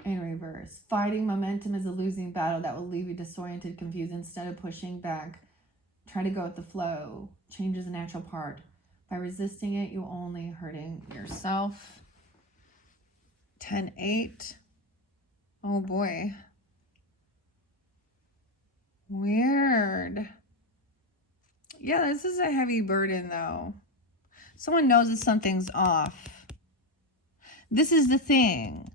In reverse. Fighting momentum is a losing battle that will leave you disoriented, confused. Instead of pushing back, try to go with the flow. Change is a natural part. By resisting it, you're only hurting yourself. 10-8. Oh boy. Weird. Yeah, this is a heavy burden though. Someone knows that something's off. This is the thing.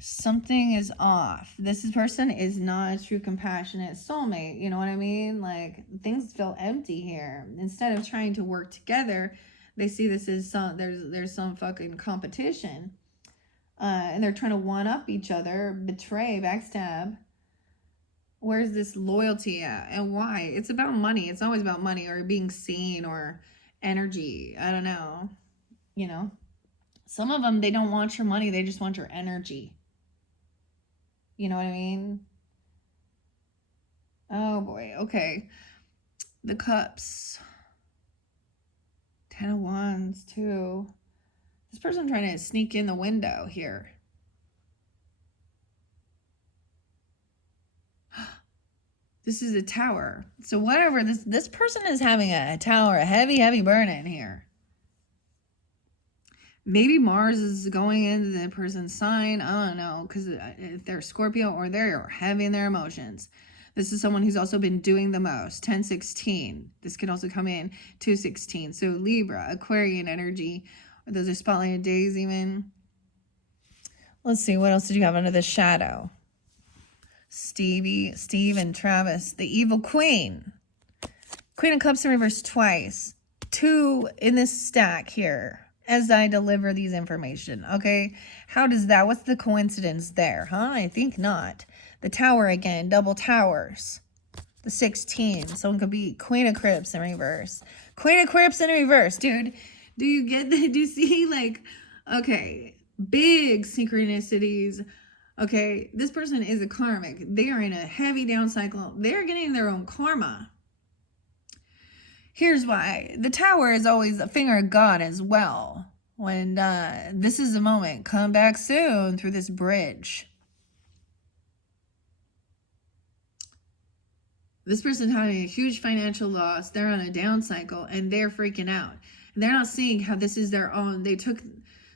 Something is off. This person is not a true compassionate soulmate. You know what I mean? Like, things feel empty here. Instead of trying to work together, they see this as there's some fucking competition. And they're trying to one-up each other, betray, backstab. Where's this loyalty at? And why? It's about money. It's always about money, or being seen, or energy. I don't know. You know? Some of them, they don't want your money. They just want your energy. You know what I mean? Oh boy. Okay. The Cups. 10 of Wands too. This person trying to sneak in the window here. This is a Tower. So whatever, this person is having a Tower, a heavy burn-in here. Maybe Mars is going into the person's sign. I don't know, because if they're Scorpio or they're heavy in their emotions. This is someone who's also been doing the most. 10-16. This could also come in 2-16. So Libra, Aquarian energy. Those are spotlighted days even. Let's see, what else did you have under the shadow? Steve and Travis. The Evil Queen. Queen of Cups in reverse twice. 2 in this stack here as I deliver these information. Okay, how does that, what's the coincidence there, huh? I think not. The Tower again, double towers. The 16, someone could be Queen of Crips in reverse. Queen of Crips in reverse, dude. Do you get that? Do you see, like, okay, big synchronicities. Okay, this person is a karmic. They are in a heavy down cycle. They're getting their own karma. Here's why. The Tower is always a finger of God as well. When this is the moment. Come back soon through this bridge. This person's having a huge financial loss. They're on a down cycle and they're freaking out. And they're not seeing how this is their own. They took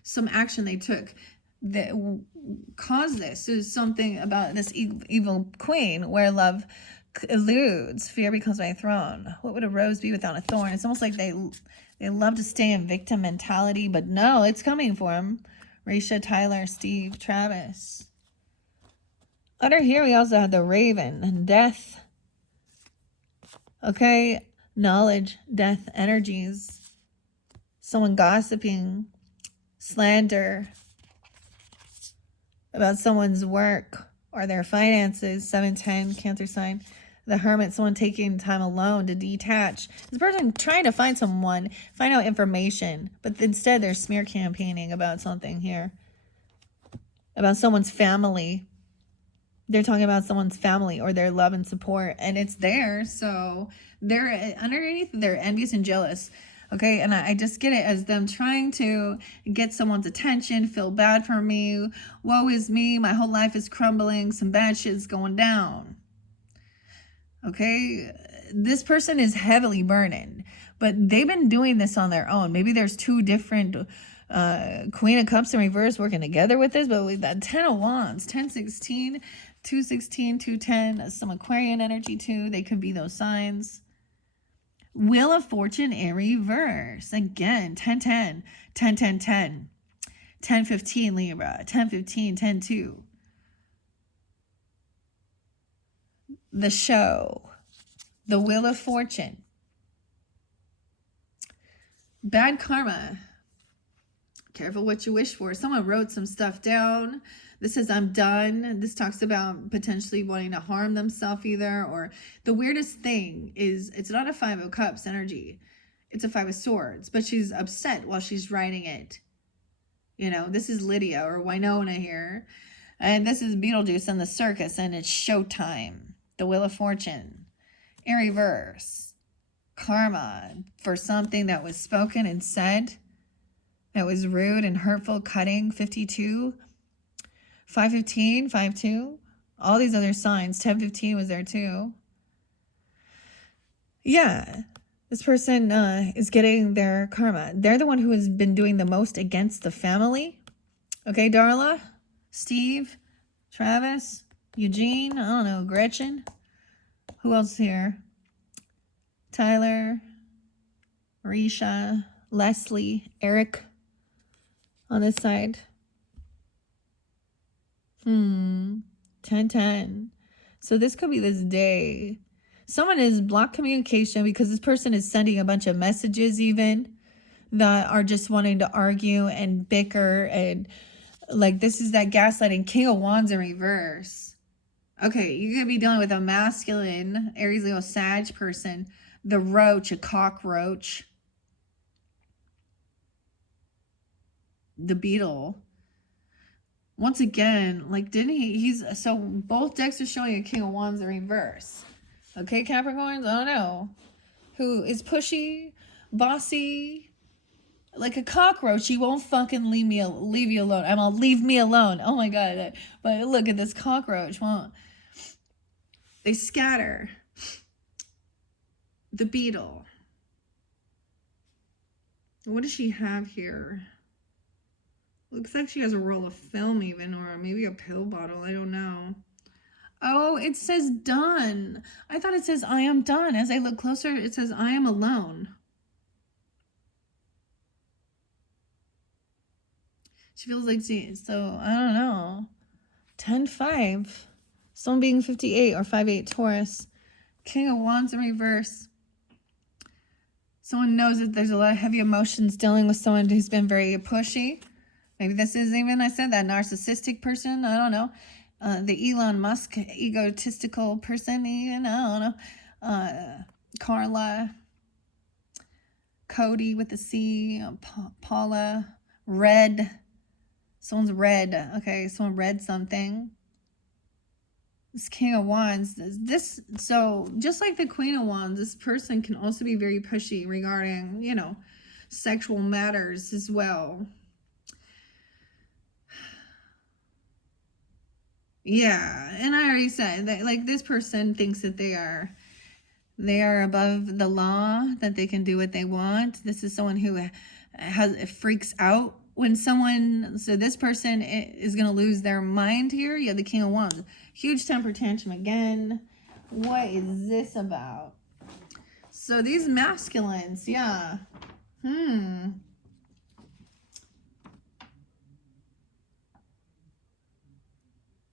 some action they took that caused this. Is something about this evil queen where love eludes, fear becomes my throne. What would a rose be without a thorn? It's almost like they love to stay in victim mentality, but no, it's coming for them. Risha, Tyler, Steve, Travis. Under here we also have the Raven and death. Okay, knowledge, death, energies. Someone gossiping, slander about someone's work or their finances. 710, Cancer sign. The Hermit, someone taking time alone to detach. This person trying to find someone, find out information, but instead they're smear campaigning about something here. About someone's family. They're talking about someone's family or their love and support, and it's there. So they're underneath, they're envious and jealous. Okay, and I just get it as them trying to get someone's attention, feel bad for me. Woe is me, my whole life is crumbling, some bad shit's going down. Okay, this person is heavily burning, but they've been doing this on their own. Maybe there's 2 different Queen of Cups in reverse working together with this, but with that 10 of Wands, 10-16, 2-16, 2-10, some Aquarian energy too. They could be those signs. Wheel of Fortune in reverse. Again, 10-10, 10-10-10, 10-15 Libra, 10-15, 10-2. The Show. The Wheel of Fortune. Bad karma. Careful what you wish for. Someone wrote some stuff down. This says, I'm done. This talks about potentially wanting to harm themselves either. Or the weirdest thing is it's not a 5 of Cups energy. It's a 5 of Swords. But she's upset while she's writing it. You know, this is Lydia or Winona here. And this is Beetlejuice and the circus. And it's showtime. The Wheel of Fortune. In reverse. Karma for something that was spoken and said. That was rude and hurtful, cutting. 52. 5-15, 5-2. All these other signs. 10-15 was there too. Yeah. This person is getting their karma. They're the one who has been doing the most against the family. Okay, Darla, Steve, Travis, Eugene, I don't know, Gretchen. Who else here? Tyler, Risha, Leslie, Eric on this side. 10-10. So this could be this day. Someone is blocked communication because this person is sending a bunch of messages even that are just wanting to argue and bicker. And like this is that gaslighting. King of Wands in reverse. Okay, you're going to be dealing with a masculine Aries, Leo, Sag person. The Roach, a cockroach. The Beetle. Once again, like, didn't he's, so both decks are showing a King of Wands in reverse. Okay, Capricorns, I don't know. Who is pushy, bossy, like a cockroach. He won't fucking leave you alone. I'm gonna leave me alone. Oh my god. But look at this cockroach. Well, they scatter. The Beetle. What does she have here? Looks like she has a roll of film even, or maybe a pill bottle. I don't know. Oh, it says done. I thought it says I am done. As I look closer, it says I am alone. She feels like so I don't know. 10-5. Someone being 58 or 5'8" Taurus. King of Wands in reverse. Someone knows that there's a lot of heavy emotions dealing with someone who's been very pushy. Maybe this is even, I said, that narcissistic person. I don't know. The Elon Musk egotistical person, even. I don't know. Carla. Cody with the C. Paula. Red. Someone's red. Okay, someone read something. This King of Wands, this, so just like the Queen of Wands, this person can also be very pushy regarding, you know, sexual matters as well. Yeah, and I already said that, like, this person thinks that they are above the law, that they can do what they want. This is someone who freaks out when someone, so this person is going to lose their mind here. Yeah, the King of Wands. Huge temper tantrum again. What is this about? So these masculines, yeah.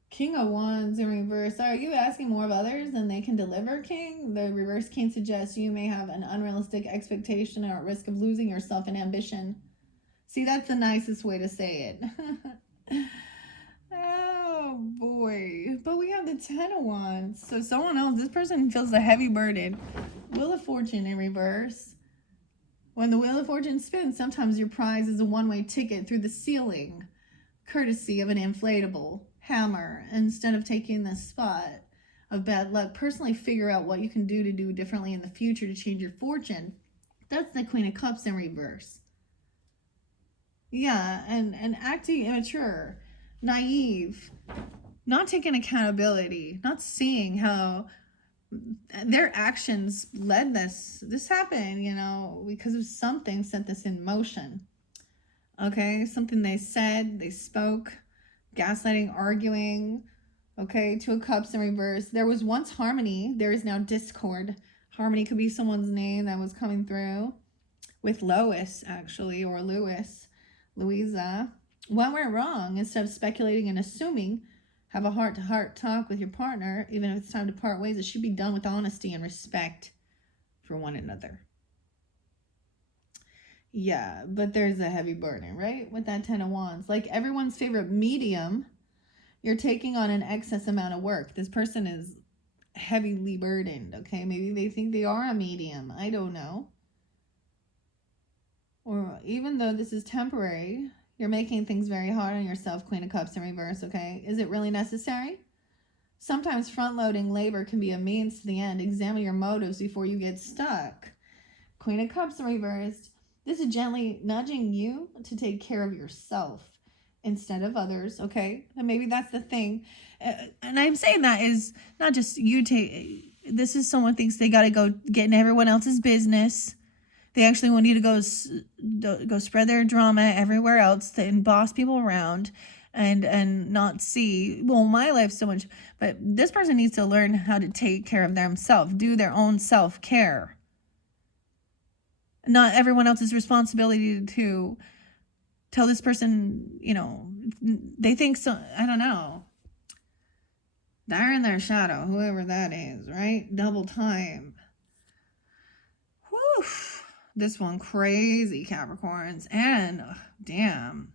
King of Wands in reverse. Are you asking more of others than they can deliver, King? The reverse King suggests you may have an unrealistic expectation or at risk of losing yourself in ambition. See, that's the nicest way to say it. Oh, boy. But we have the 10 of Wands. So someone else, this person feels a heavy burden. Wheel of Fortune in reverse. When the Wheel of Fortune spins, sometimes your prize is a one-way ticket through the ceiling, courtesy of an inflatable hammer. Instead of taking the spot of bad luck, personally figure out what you can do differently in the future to change your fortune. That's the Queen of Cups in reverse. Yeah, and acting immature, naive, not taking accountability, not seeing how their actions led this happened, you know, because of something set this in motion. Okay, something they said, they spoke, gaslighting, arguing. Okay, 2 of Cups in reverse. There was once harmony, there is now discord. Harmony could be someone's name that was coming through. With Lois, actually, or Louisa. What went wrong? Instead of speculating and assuming, have a heart-to-heart talk with your partner. Even if it's time to part ways, it should be done with honesty and respect for one another. Yeah, but there's a heavy burden, right? With that 10 of Wands. Like everyone's favorite medium, you're taking on an excess amount of work. This person is heavily burdened, okay? Maybe they think they are a medium. I don't know. Or even though this is temporary, you're making things very hard on yourself, Queen of Cups in reverse, okay? Is it really necessary? Sometimes front-loading labor can be a means to the end. Examine your motives before you get stuck. Queen of Cups in reverse. This is gently nudging you to take care of yourself instead of others, okay? And maybe that's the thing. And I'm saying that is not just you take... This is someone thinks they got to go get in everyone else's business. They actually want you to go spread their drama everywhere else and boss people around and not see, well, my life's so much. But this person needs to learn how to take care of themselves, do their own self-care. Not everyone else's responsibility to tell this person, you know, they think so. I don't know. They're in their shadow, whoever that is, right? Double time. Whew. This one crazy, Capricorns. And damn,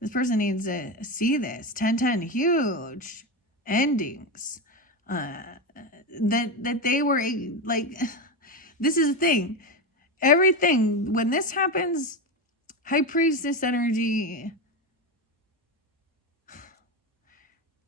this person needs to see this. 10-10, huge endings. That they were like, this is the thing. Everything, when this happens, High Priestess energy,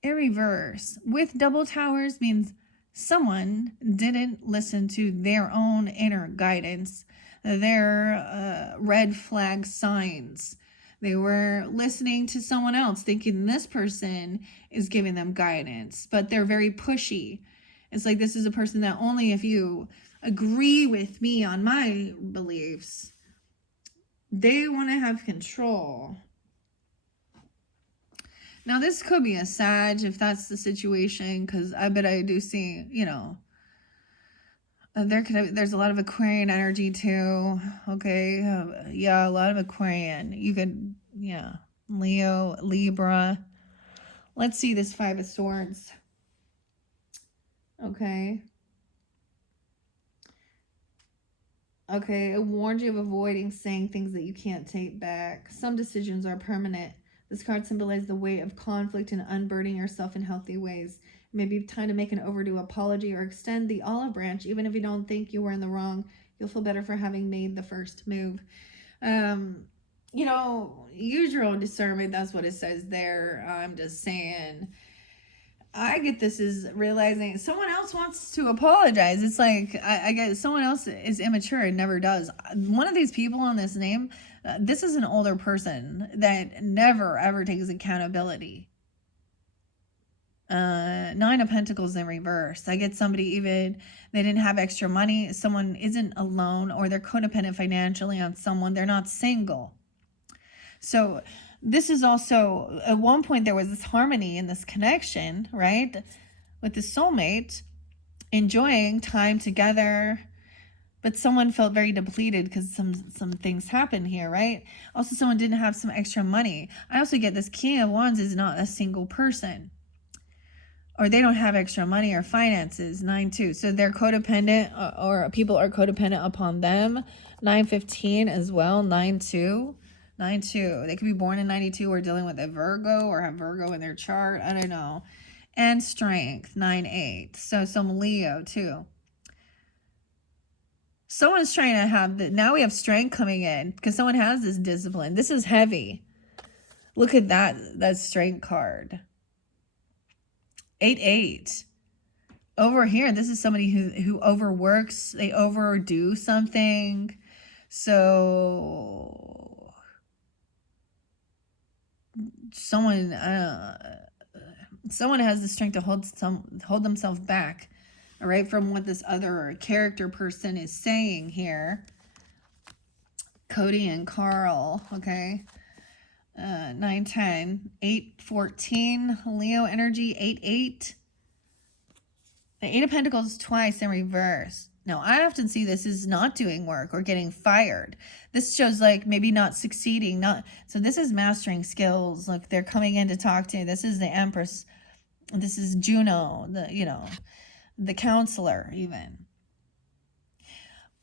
in reverse with double towers means someone didn't listen to their own inner guidance, their red flag signs. They were listening to someone else, thinking this person is giving them guidance, but they're very pushy. It's like, this is a person that only if you agree with me on my beliefs, they want to have control. Now, this could be a Sag if that's the situation, because I bet I do see, you know, there's a lot of Aquarian energy too. Okay, yeah, a lot of Aquarian. You could, yeah, Leo, Libra. Let's see this Five of Swords. Okay. Okay, it warned you of avoiding saying things that you can't take back. Some decisions are permanent. This card symbolizes the weight of conflict and unburdening yourself in healthy ways. Maybe time to make an overdue apology or extend the olive branch. Even if you don't think you were in the wrong, you'll feel better for having made the first move. You know, use your own discernment. That's what it says there. I'm just saying. I get this as realizing someone else wants to apologize. It's like, I get someone else is immature and never does. One of these people in this name, this is an older person that never ever takes accountability. Nine of Pentacles in reverse. I get somebody, even they didn't have extra money. Someone isn't alone, or they're codependent financially on someone. They're not single. So this is also, at one point there was this harmony in this connection, right? With the soulmate, enjoying time together, but someone felt very depleted because some things happened here, right? Also, someone didn't have some extra money. I also get this King of Wands is not a single person, or they don't have extra money or finances. 9-2. So they're codependent, or people are codependent upon them. 9-15 as well. 9-2. 9-2. They could be born in 92 or dealing with a Virgo or have Virgo in their chart. I don't know. And Strength. 9-8. So some Leo too. Someone's trying to have now we have Strength coming in because someone has this discipline. This is heavy. Look at that Strength card. 8-8. Over here, this is somebody who overworks. They overdo something. So someone has the strength to hold themselves back, all right, from what this other character person is saying here. Cody and Carl, okay. 9-10, 8-14, Leo energy, 8-8. The Eight of Pentacles twice in reverse. Now, I often see this as not doing work or getting fired. This shows like maybe not succeeding. So this is mastering skills. Look, they're coming in to talk to you. This is the Empress. This is Juno, the counselor even.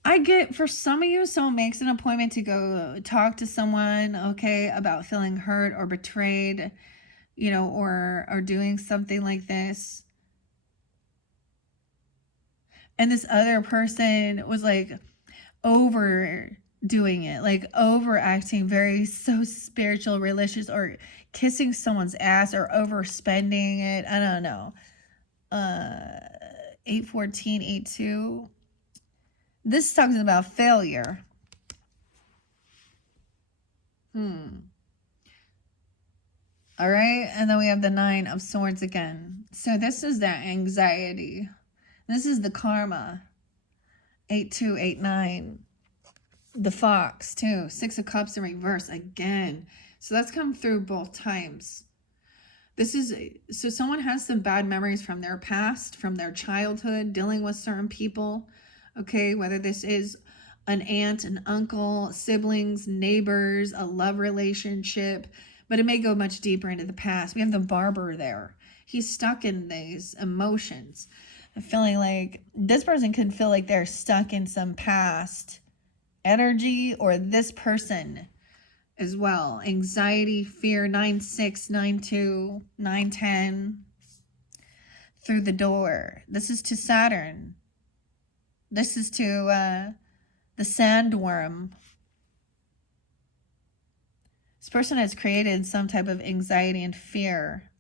I get, for some of you, someone makes an appointment to go talk to someone, okay, about feeling hurt or betrayed, or doing something like this. And this other person was like overdoing it, like overacting, so spiritual, religious, or kissing someone's ass or overspending it. I don't know. 8-14, 8-2. This talks about failure. All right. And then we have the 9 of Swords again. So this is that anxiety. This is the karma. 8-2, 8-9. The Fox too. 6 of Cups in reverse again. So that's come through both times. So someone has some bad memories from their past, from their childhood, dealing with certain people. Okay, whether this is an aunt, an uncle, siblings, neighbors, a love relationship, but it may go much deeper into the past. We have the barber there. He's stuck in these emotions. Feeling like this person could feel like they're stuck in some past energy, or this person as well. Anxiety, fear, 9-6, 9-2, 9-10. Through the door. This is to Saturn. This is to the sandworm. This person has created some type of anxiety and fear.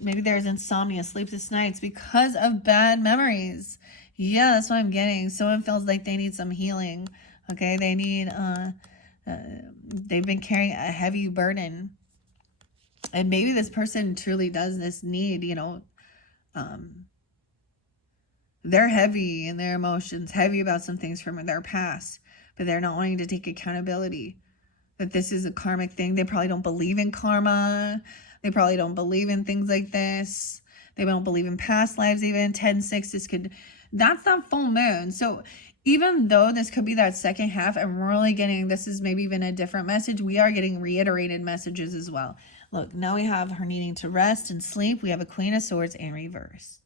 Maybe there's insomnia, sleepless nights because of bad memories. Yeah, that's what I'm getting. Someone feels like they need some healing. Okay, they need, they've been carrying a heavy burden. And maybe this person truly does this need, you know, they're heavy in their emotions, heavy about some things from their past, but they're not wanting to take accountability. That this is a karmic thing. They probably don't believe in karma. They probably don't believe in things like this. They don't believe in past lives even. 10-6, this could, that's that full moon. So even though this could be that second half, I'm really getting, this is maybe even a different message. We are getting reiterated messages as well. Look, now we have her needing to rest and sleep. We have a Queen of Swords in reverse.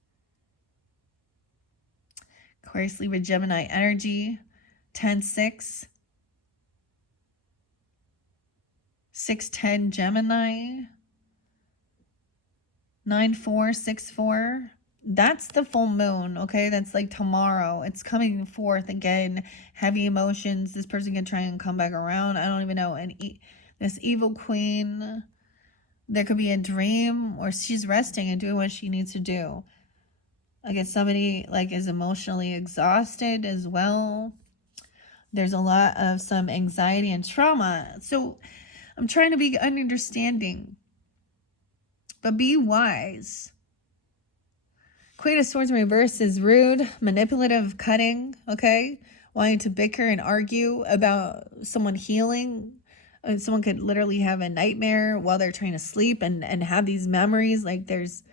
Aquarius, Libra, Gemini energy. 10-6. 6-10 Gemini. 9-4-6-4. That's the full moon, okay? That's like tomorrow. It's coming forth again. Heavy emotions. This person can try and come back around. I don't even know. And this evil queen, there could be a dream or she's resting and doing what she needs to do. I guess somebody like is emotionally exhausted as well. There's a lot of some anxiety and trauma. So I'm trying to be understanding, but be wise. Queen of Swords in reverse is rude, manipulative, cutting, okay? Wanting to bicker and argue about someone healing. Someone could literally have a nightmare while they're trying to sleep and have these memories. Like there's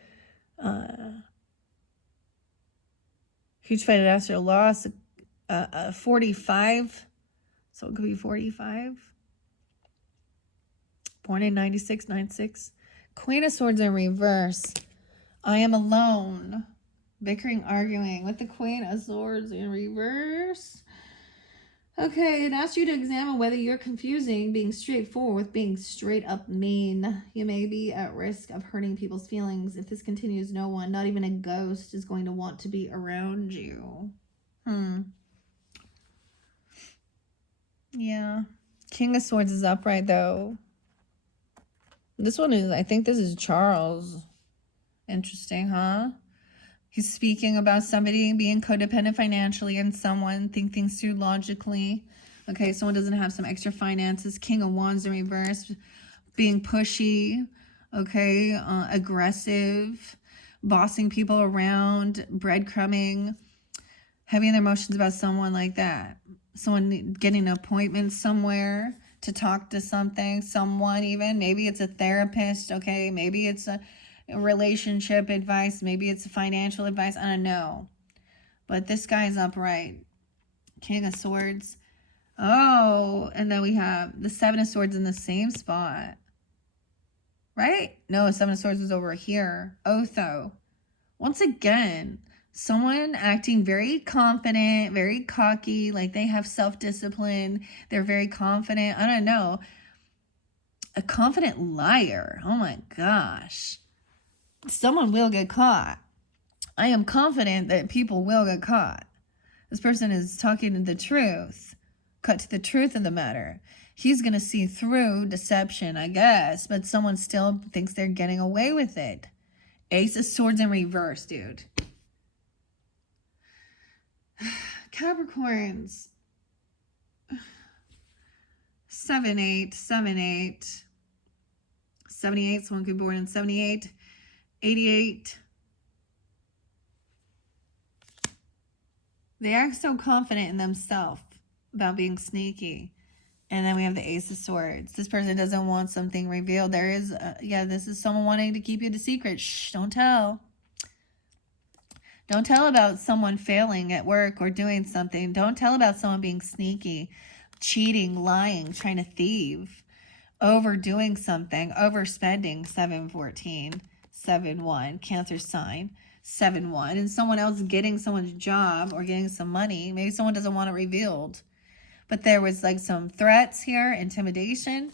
huge financial loss, 45. So it could be 45. Born in 96, 96. Queen of Swords in reverse. I am alone. Bickering, arguing with the Queen of Swords in reverse. Okay, it asks you to examine whether you're confusing being straightforward with being straight up mean. You may be at risk of hurting people's feelings. If this continues, no one, not even a ghost, is going to want to be around you. Yeah. King of Swords is upright, though. This one is, I think this is Charles. Interesting, huh? He's speaking about somebody being codependent financially and someone think things through logically. Okay, someone doesn't have some extra finances. King of Wands in reverse, being pushy, okay, aggressive, bossing people around, breadcrumbing, having their emotions about someone like that. Someone getting an appointment somewhere to talk to someone even. Maybe it's a therapist, okay? Maybe it's a relationship advice. Maybe it's financial advice. I don't know. But this guy is upright. King of Swords. Oh, and then we have the Seven of Swords in the same spot. Right? No, Seven of Swords is over here. Otho. Once again, someone acting very confident, very cocky, like they have self-discipline. They're very confident. I don't know. A confident liar. Oh my gosh. Someone will get caught. I am confident that people will get caught. This person is talking the truth. Cut to the truth of the matter. He's going to see through deception, I guess, but someone still thinks they're getting away with it. Ace of Swords in reverse, dude. Capricorns. 7-8, 7-8. 78, someone could be born in 78. 88. They are so confident in themselves about being sneaky. And then we have the Ace of Swords. This person doesn't want something revealed. There is, this is someone wanting to keep you the secret. Shh, don't tell. Don't tell about someone failing at work or doing something. Don't tell about someone being sneaky, cheating, lying, trying to thieve, overdoing something, overspending. 7-14. 7-1, Cancer sign, 7-1, and someone else getting someone's job or getting some money. Maybe someone doesn't want it revealed, but there was like some threats here, intimidation.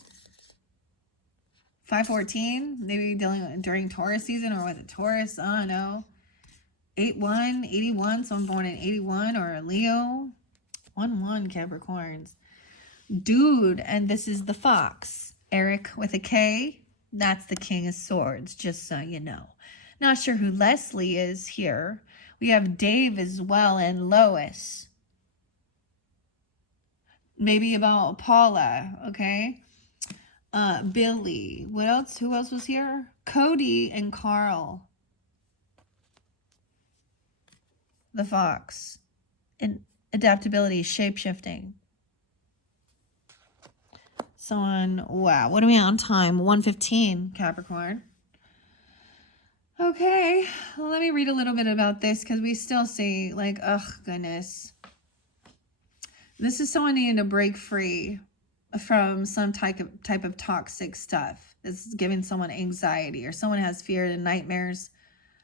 5-14, maybe dealing during Taurus season or with a Taurus. I don't know. 8-1, 81, someone born in 81 or a Leo. 1-1, Capricorns. Dude, and this is the Fox. Eric with a K. That's the King of Swords, just so you know. Not sure who Leslie is here. We have Dave as well and Lois. Maybe about Paula, okay? Billy. What else? Who else was here? Cody and Carl. The Fox. And adaptability, shape-shifting. So on, wow, what are we on time? 1:15, Capricorn. Okay, well, let me read a little bit about this because we still see, like, oh, goodness. This is someone needing to break free from some type of toxic stuff. This is giving someone anxiety, or someone has fear and nightmares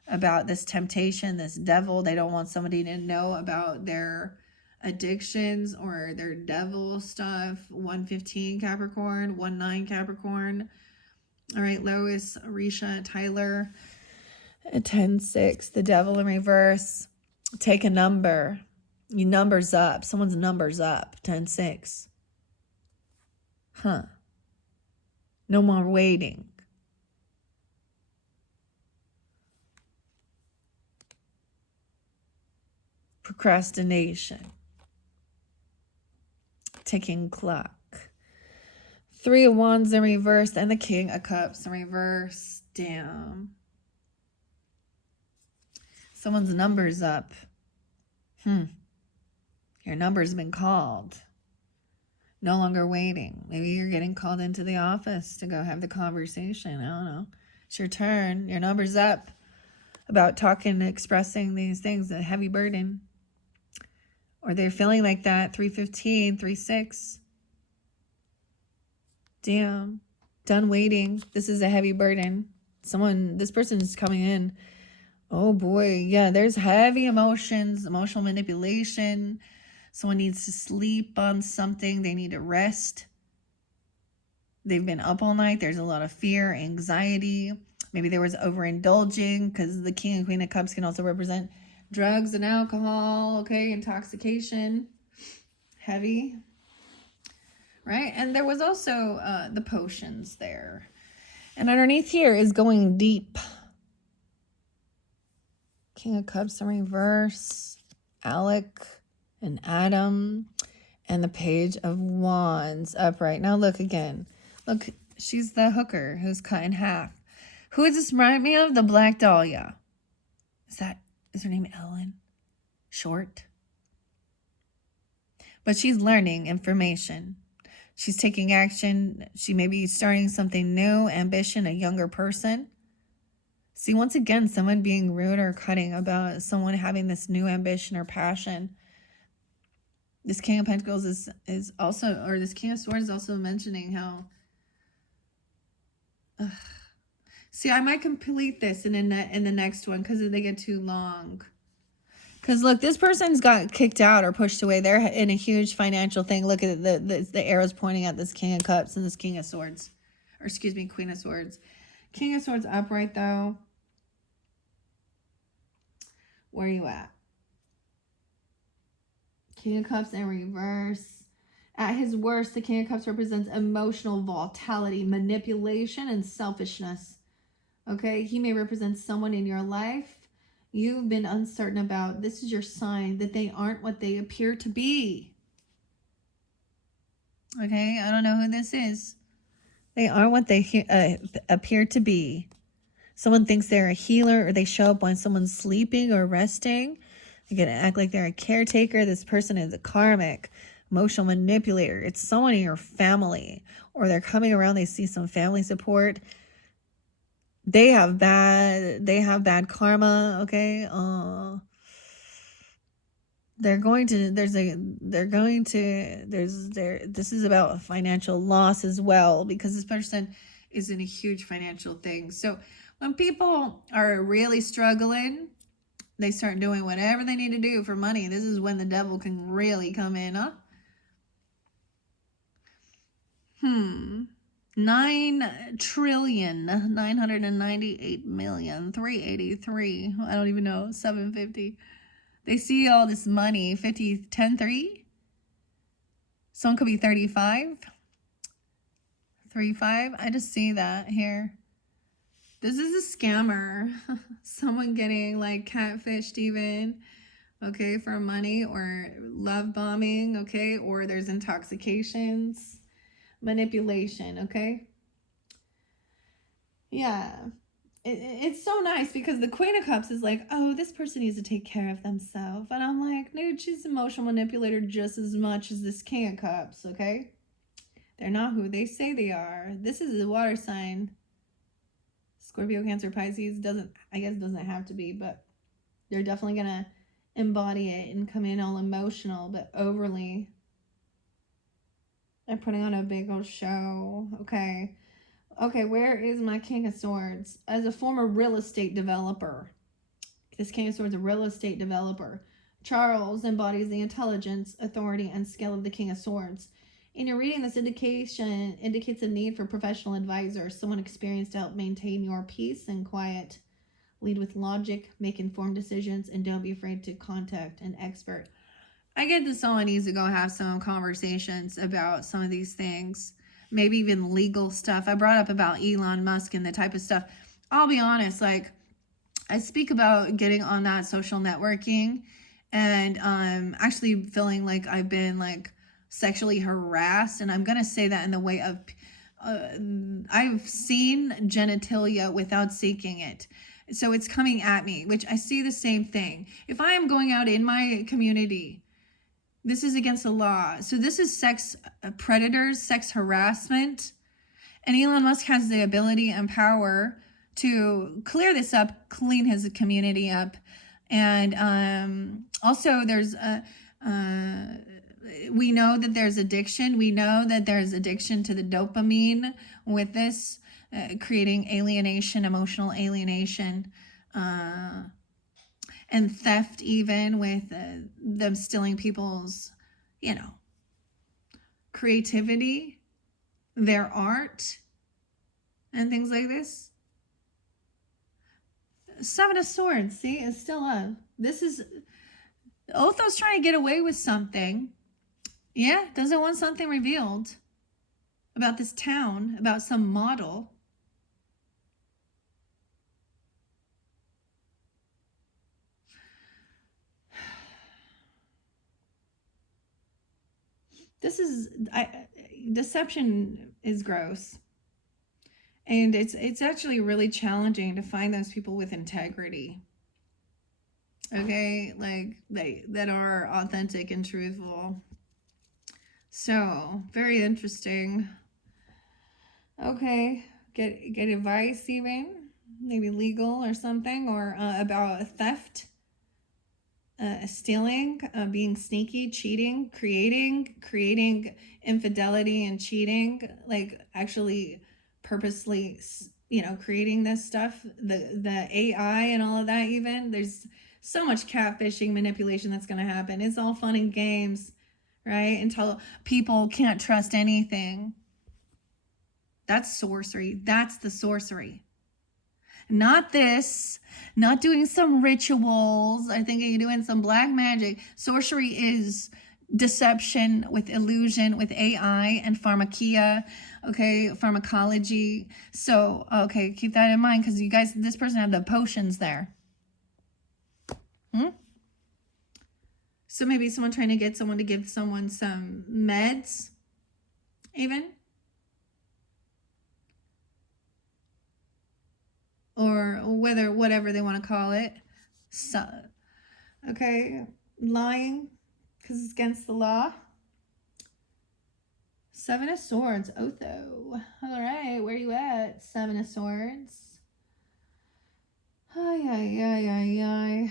about this temptation, this devil. They don't want somebody to know about their addictions or their devil stuff. 1:15 Capricorn, 1:9 Capricorn. All right, Lois, Arisha, Tyler. 10:6, the devil in reverse. Take a number. You numbers up. Someone's numbers up. 10:6. Huh. No more waiting. Procrastination. Ticking clock. 3 of Wands in reverse and the King of Cups in reverse. Damn. Someone's number's up. Your number's been called. No longer waiting. Maybe you're getting called into the office to go have the conversation. I don't know. It's your turn. Your number's up. About talking, expressing these things, a heavy burden. Or they're feeling like that. 3:15, 3:6. Damn. Done waiting. This is a heavy burden. This person's coming in. Oh boy. Yeah, there's heavy emotions, emotional manipulation. Someone needs to sleep on something. They need to rest. They've been up all night. There's a lot of fear, anxiety. Maybe there was overindulging, because the King and Queen of Cups can also represent drugs and alcohol, okay, intoxication, heavy, right? And there was also the potions there. And underneath here is going deep. King of Cups in reverse, Alec and Adam, and the Page of Wands upright. Now look again. Look, she's the hooker who's cut in half. Who does this remind me of? The Black Dahlia. Is her name Ellen? Short. But she's learning information. She's taking action. She may be starting something new, ambition, a younger person. See, once again, someone being rude or cutting about someone having this new ambition or passion. This King of Pentacles is also, or this King of Swords is also mentioning how... See, I might complete this in the next one because they get too long. Because look, this person's got kicked out or pushed away. They're in a huge financial thing. Look at the arrows pointing at this King of Cups and this King of Swords. Or excuse me, Queen of Swords. King of Swords upright though. Where are you at? King of Cups in reverse. At his worst, the King of Cups represents emotional volatility, manipulation, and selfishness. Okay, he may represent someone in your life you've been uncertain about. This is your sign that they aren't what they appear to be. Okay, I don't know who this is. They aren't what they appear to be. Someone thinks they're a healer, or they show up when someone's sleeping or resting. They're going to act like they're a caretaker. This person is a karmic, emotional manipulator. It's someone in your family, or they're coming around. They see some family support. They have bad karma, okay? This is about financial loss as well, because this person is in a huge financial thing. So when people are really struggling, they start doing whatever they need to do for money. This is when the devil can really come in, huh? 9,998,383,000,383. I don't even know. 750. They see all this money. 50, 10, 3. Someone could be 35. 35. I just see that here. This is a scammer. Someone getting like catfished even, okay, for money, or love bombing, okay, or there's intoxications, manipulation, okay? Yeah. It's so nice because the Queen of Cups is like, oh, this person needs to take care of themselves. And I'm like, dude, she's an emotional manipulator just as much as this King of Cups, okay? They're not who they say they are. This is a water sign. Scorpio, Cancer, Pisces doesn't have to be, but they're definitely going to embody it and come in all emotional, but overly. They're putting on a big old show, okay? Okay, where is my King of Swords? As a former real estate developer, this King of Swords is a real estate developer. Charles embodies the intelligence, authority, and skill of the King of Swords. In your reading, this indication indicates a need for professional advisors, someone experienced to help maintain your peace and quiet. Lead with logic, make informed decisions, and don't be afraid to contact an expert. I get that someone needs to go have some conversations about some of these things. Maybe even legal stuff. I brought up about Elon Musk and the type of stuff. I'll be honest, like, I speak about getting on that social networking and actually feeling like I've been like sexually harassed. And I'm going to say that in the way of, I've seen genitalia without seeking it. So it's coming at me, which I see the same thing. If I am going out in my community, this is against the law. So this is sex predators, sex harassment. And Elon Musk has the ability and power to clear this up, clean his community up. And also there's, we know that there's addiction. We know that there's addiction to the dopamine with this, creating alienation, emotional alienation. And theft, even with them stealing people's, creativity, their art, and things like this. Seven of Swords, see, it's still up. This is, Otho's trying to get away with something. Yeah, doesn't want something revealed about this town, about some model. This is, deception is gross. And it's actually really challenging to find those people with integrity. Okay, like that are authentic and truthful. So, very interesting. Okay, get advice even, maybe legal or something, or about theft. Stealing, being sneaky, cheating, creating infidelity and cheating, like actually purposely, creating this stuff, the AI and all of that. Even there's so much catfishing, manipulation that's going to happen. It's all fun and games, right? Until people can't trust anything. That's sorcery. That's the sorcery. Not this, not doing some rituals. I think you're doing some black magic. Sorcery is deception with illusion, with AI and pharmakia, okay, pharmacology. So, okay, keep that in mind because you guys, this person have the potions there. So maybe someone trying to get someone to give someone some meds, even. Or whatever they want to call it. So, okay, lying because it's against the law. Seven of Swords, Otho. All right, where you at? Seven of Swords. Ay.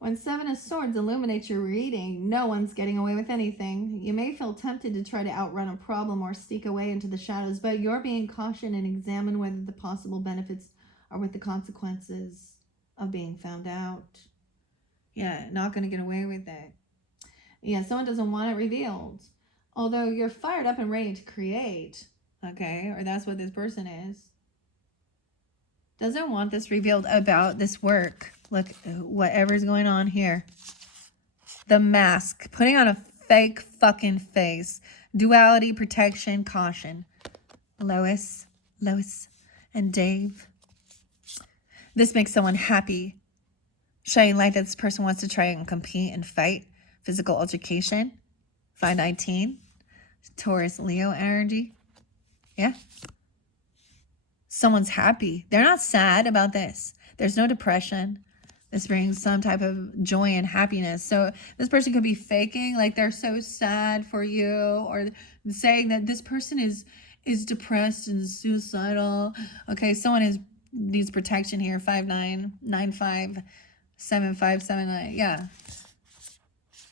When Seven of Swords illuminates your reading, no one's getting away with anything. You may feel tempted to try to outrun a problem or sneak away into the shadows, but you're being cautioned and examine whether the possible benefits are worth the consequences of being found out. Yeah, not going to get away with it. Yeah, someone doesn't want it revealed. Although you're fired up and ready to create, okay, or that's what this person is. Doesn't want this revealed about this work. Look, whatever's going on here. The mask. Putting on a fake fucking face. Duality, protection, caution. Lois, Lois and Dave. This makes someone happy. Shining light that this person wants to try and compete and fight. Physical altercation. 519. Taurus, Leo energy. Yeah. Someone's happy. They're not sad about this. There's no depression. This brings some type of joy and happiness. So this person could be faking like they're so sad for you, or saying that this person is depressed and suicidal. Okay, someone needs protection here. 59957579. Yeah.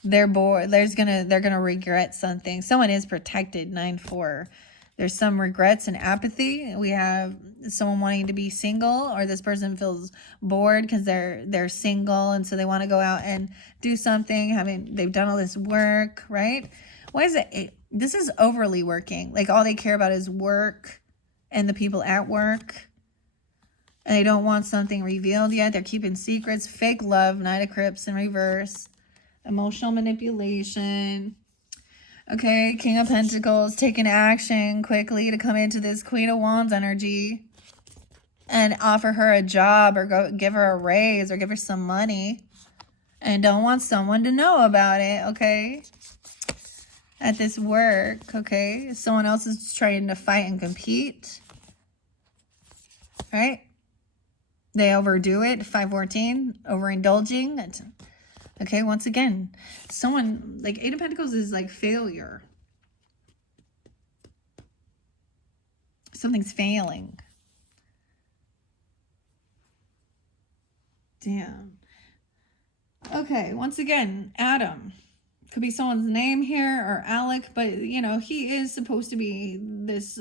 They're bored. They're gonna regret something. Someone is protected. 94. There's some regrets and apathy. We have someone wanting to be single, or this person feels bored because they're single, and so they want to go out and do something. They've done all this work, right? Why is it? This is overly working. Like all they care about is work and the people at work. And they don't want something revealed yet. They're keeping secrets. Fake love. Knight of Cups in reverse. Emotional manipulation. Okay, King of Pentacles, taking action quickly to come into this Queen of Wands energy and offer her a job, or give her a raise, or give her some money, and don't want someone to know about it, okay? At this work, okay? Someone else is trying to fight and compete, right? They overdo it. 514, overindulging. Okay, once again, someone, like Eight of Pentacles is like failure. Something's failing. Damn. Okay, once again, Adam. Could be someone's name here, or Alec, but you know, he is supposed to be this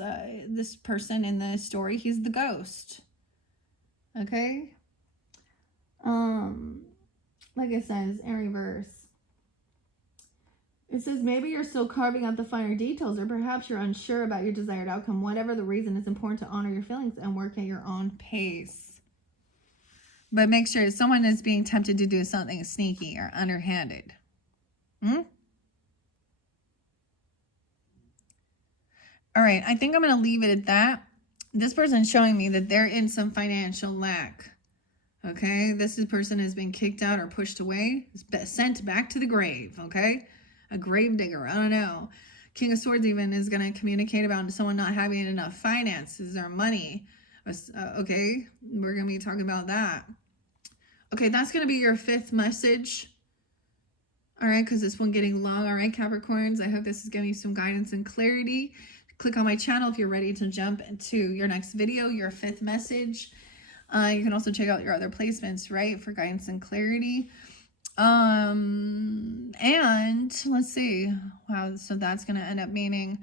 this person in the story. He's the ghost. Okay? Like it says in reverse, it says maybe you're still carving out the finer details, or perhaps you're unsure about your desired outcome. Whatever the reason, it's important to honor your feelings and work at your own pace. But make sure someone is being tempted to do something sneaky or underhanded. All right, I think I'm going to leave it at that. This person's showing me that they're in some financial lack. Okay, this person has been kicked out or pushed away, sent back to the grave, okay? A grave digger, I don't know. King of Swords even is going to communicate about someone not having enough finances or money. Okay, we're going to be talking about that. Okay, that's going to be your 5th message. All right, because this one getting long. All right, Capricorns, I hope this is giving you some guidance and clarity. Click on my channel if you're ready to jump into your next video, your 5th message. You can also check out your other placements, right, for guidance and clarity. And let's see. Wow, so that's going to end up meaning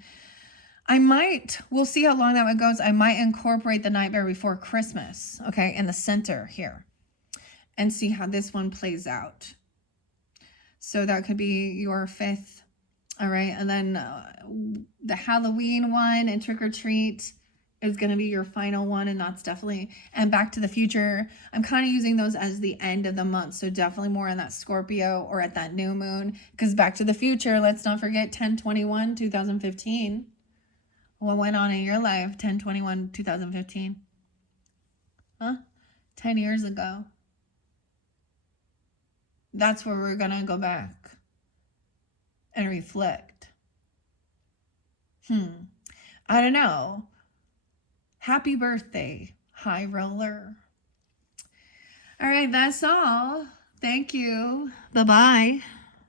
we'll see how long that one goes. I might incorporate the Nightmare Before Christmas, okay, in the center here, and see how this one plays out. So that could be your 5th. All right, and then the Halloween one and Trick or Treat is going to be your final one, and that's definitely, and Back to the Future, I'm kind of using those as the end of the month, so definitely more in that Scorpio or at that new moon, because Back to the Future, let's not forget 10/21/2015. What went on in your life 10/21/2015? Huh? 10 years ago. That's where we're going to go back and reflect. I don't know. Happy birthday, high roller. All right, that's all. Thank you. Bye-bye.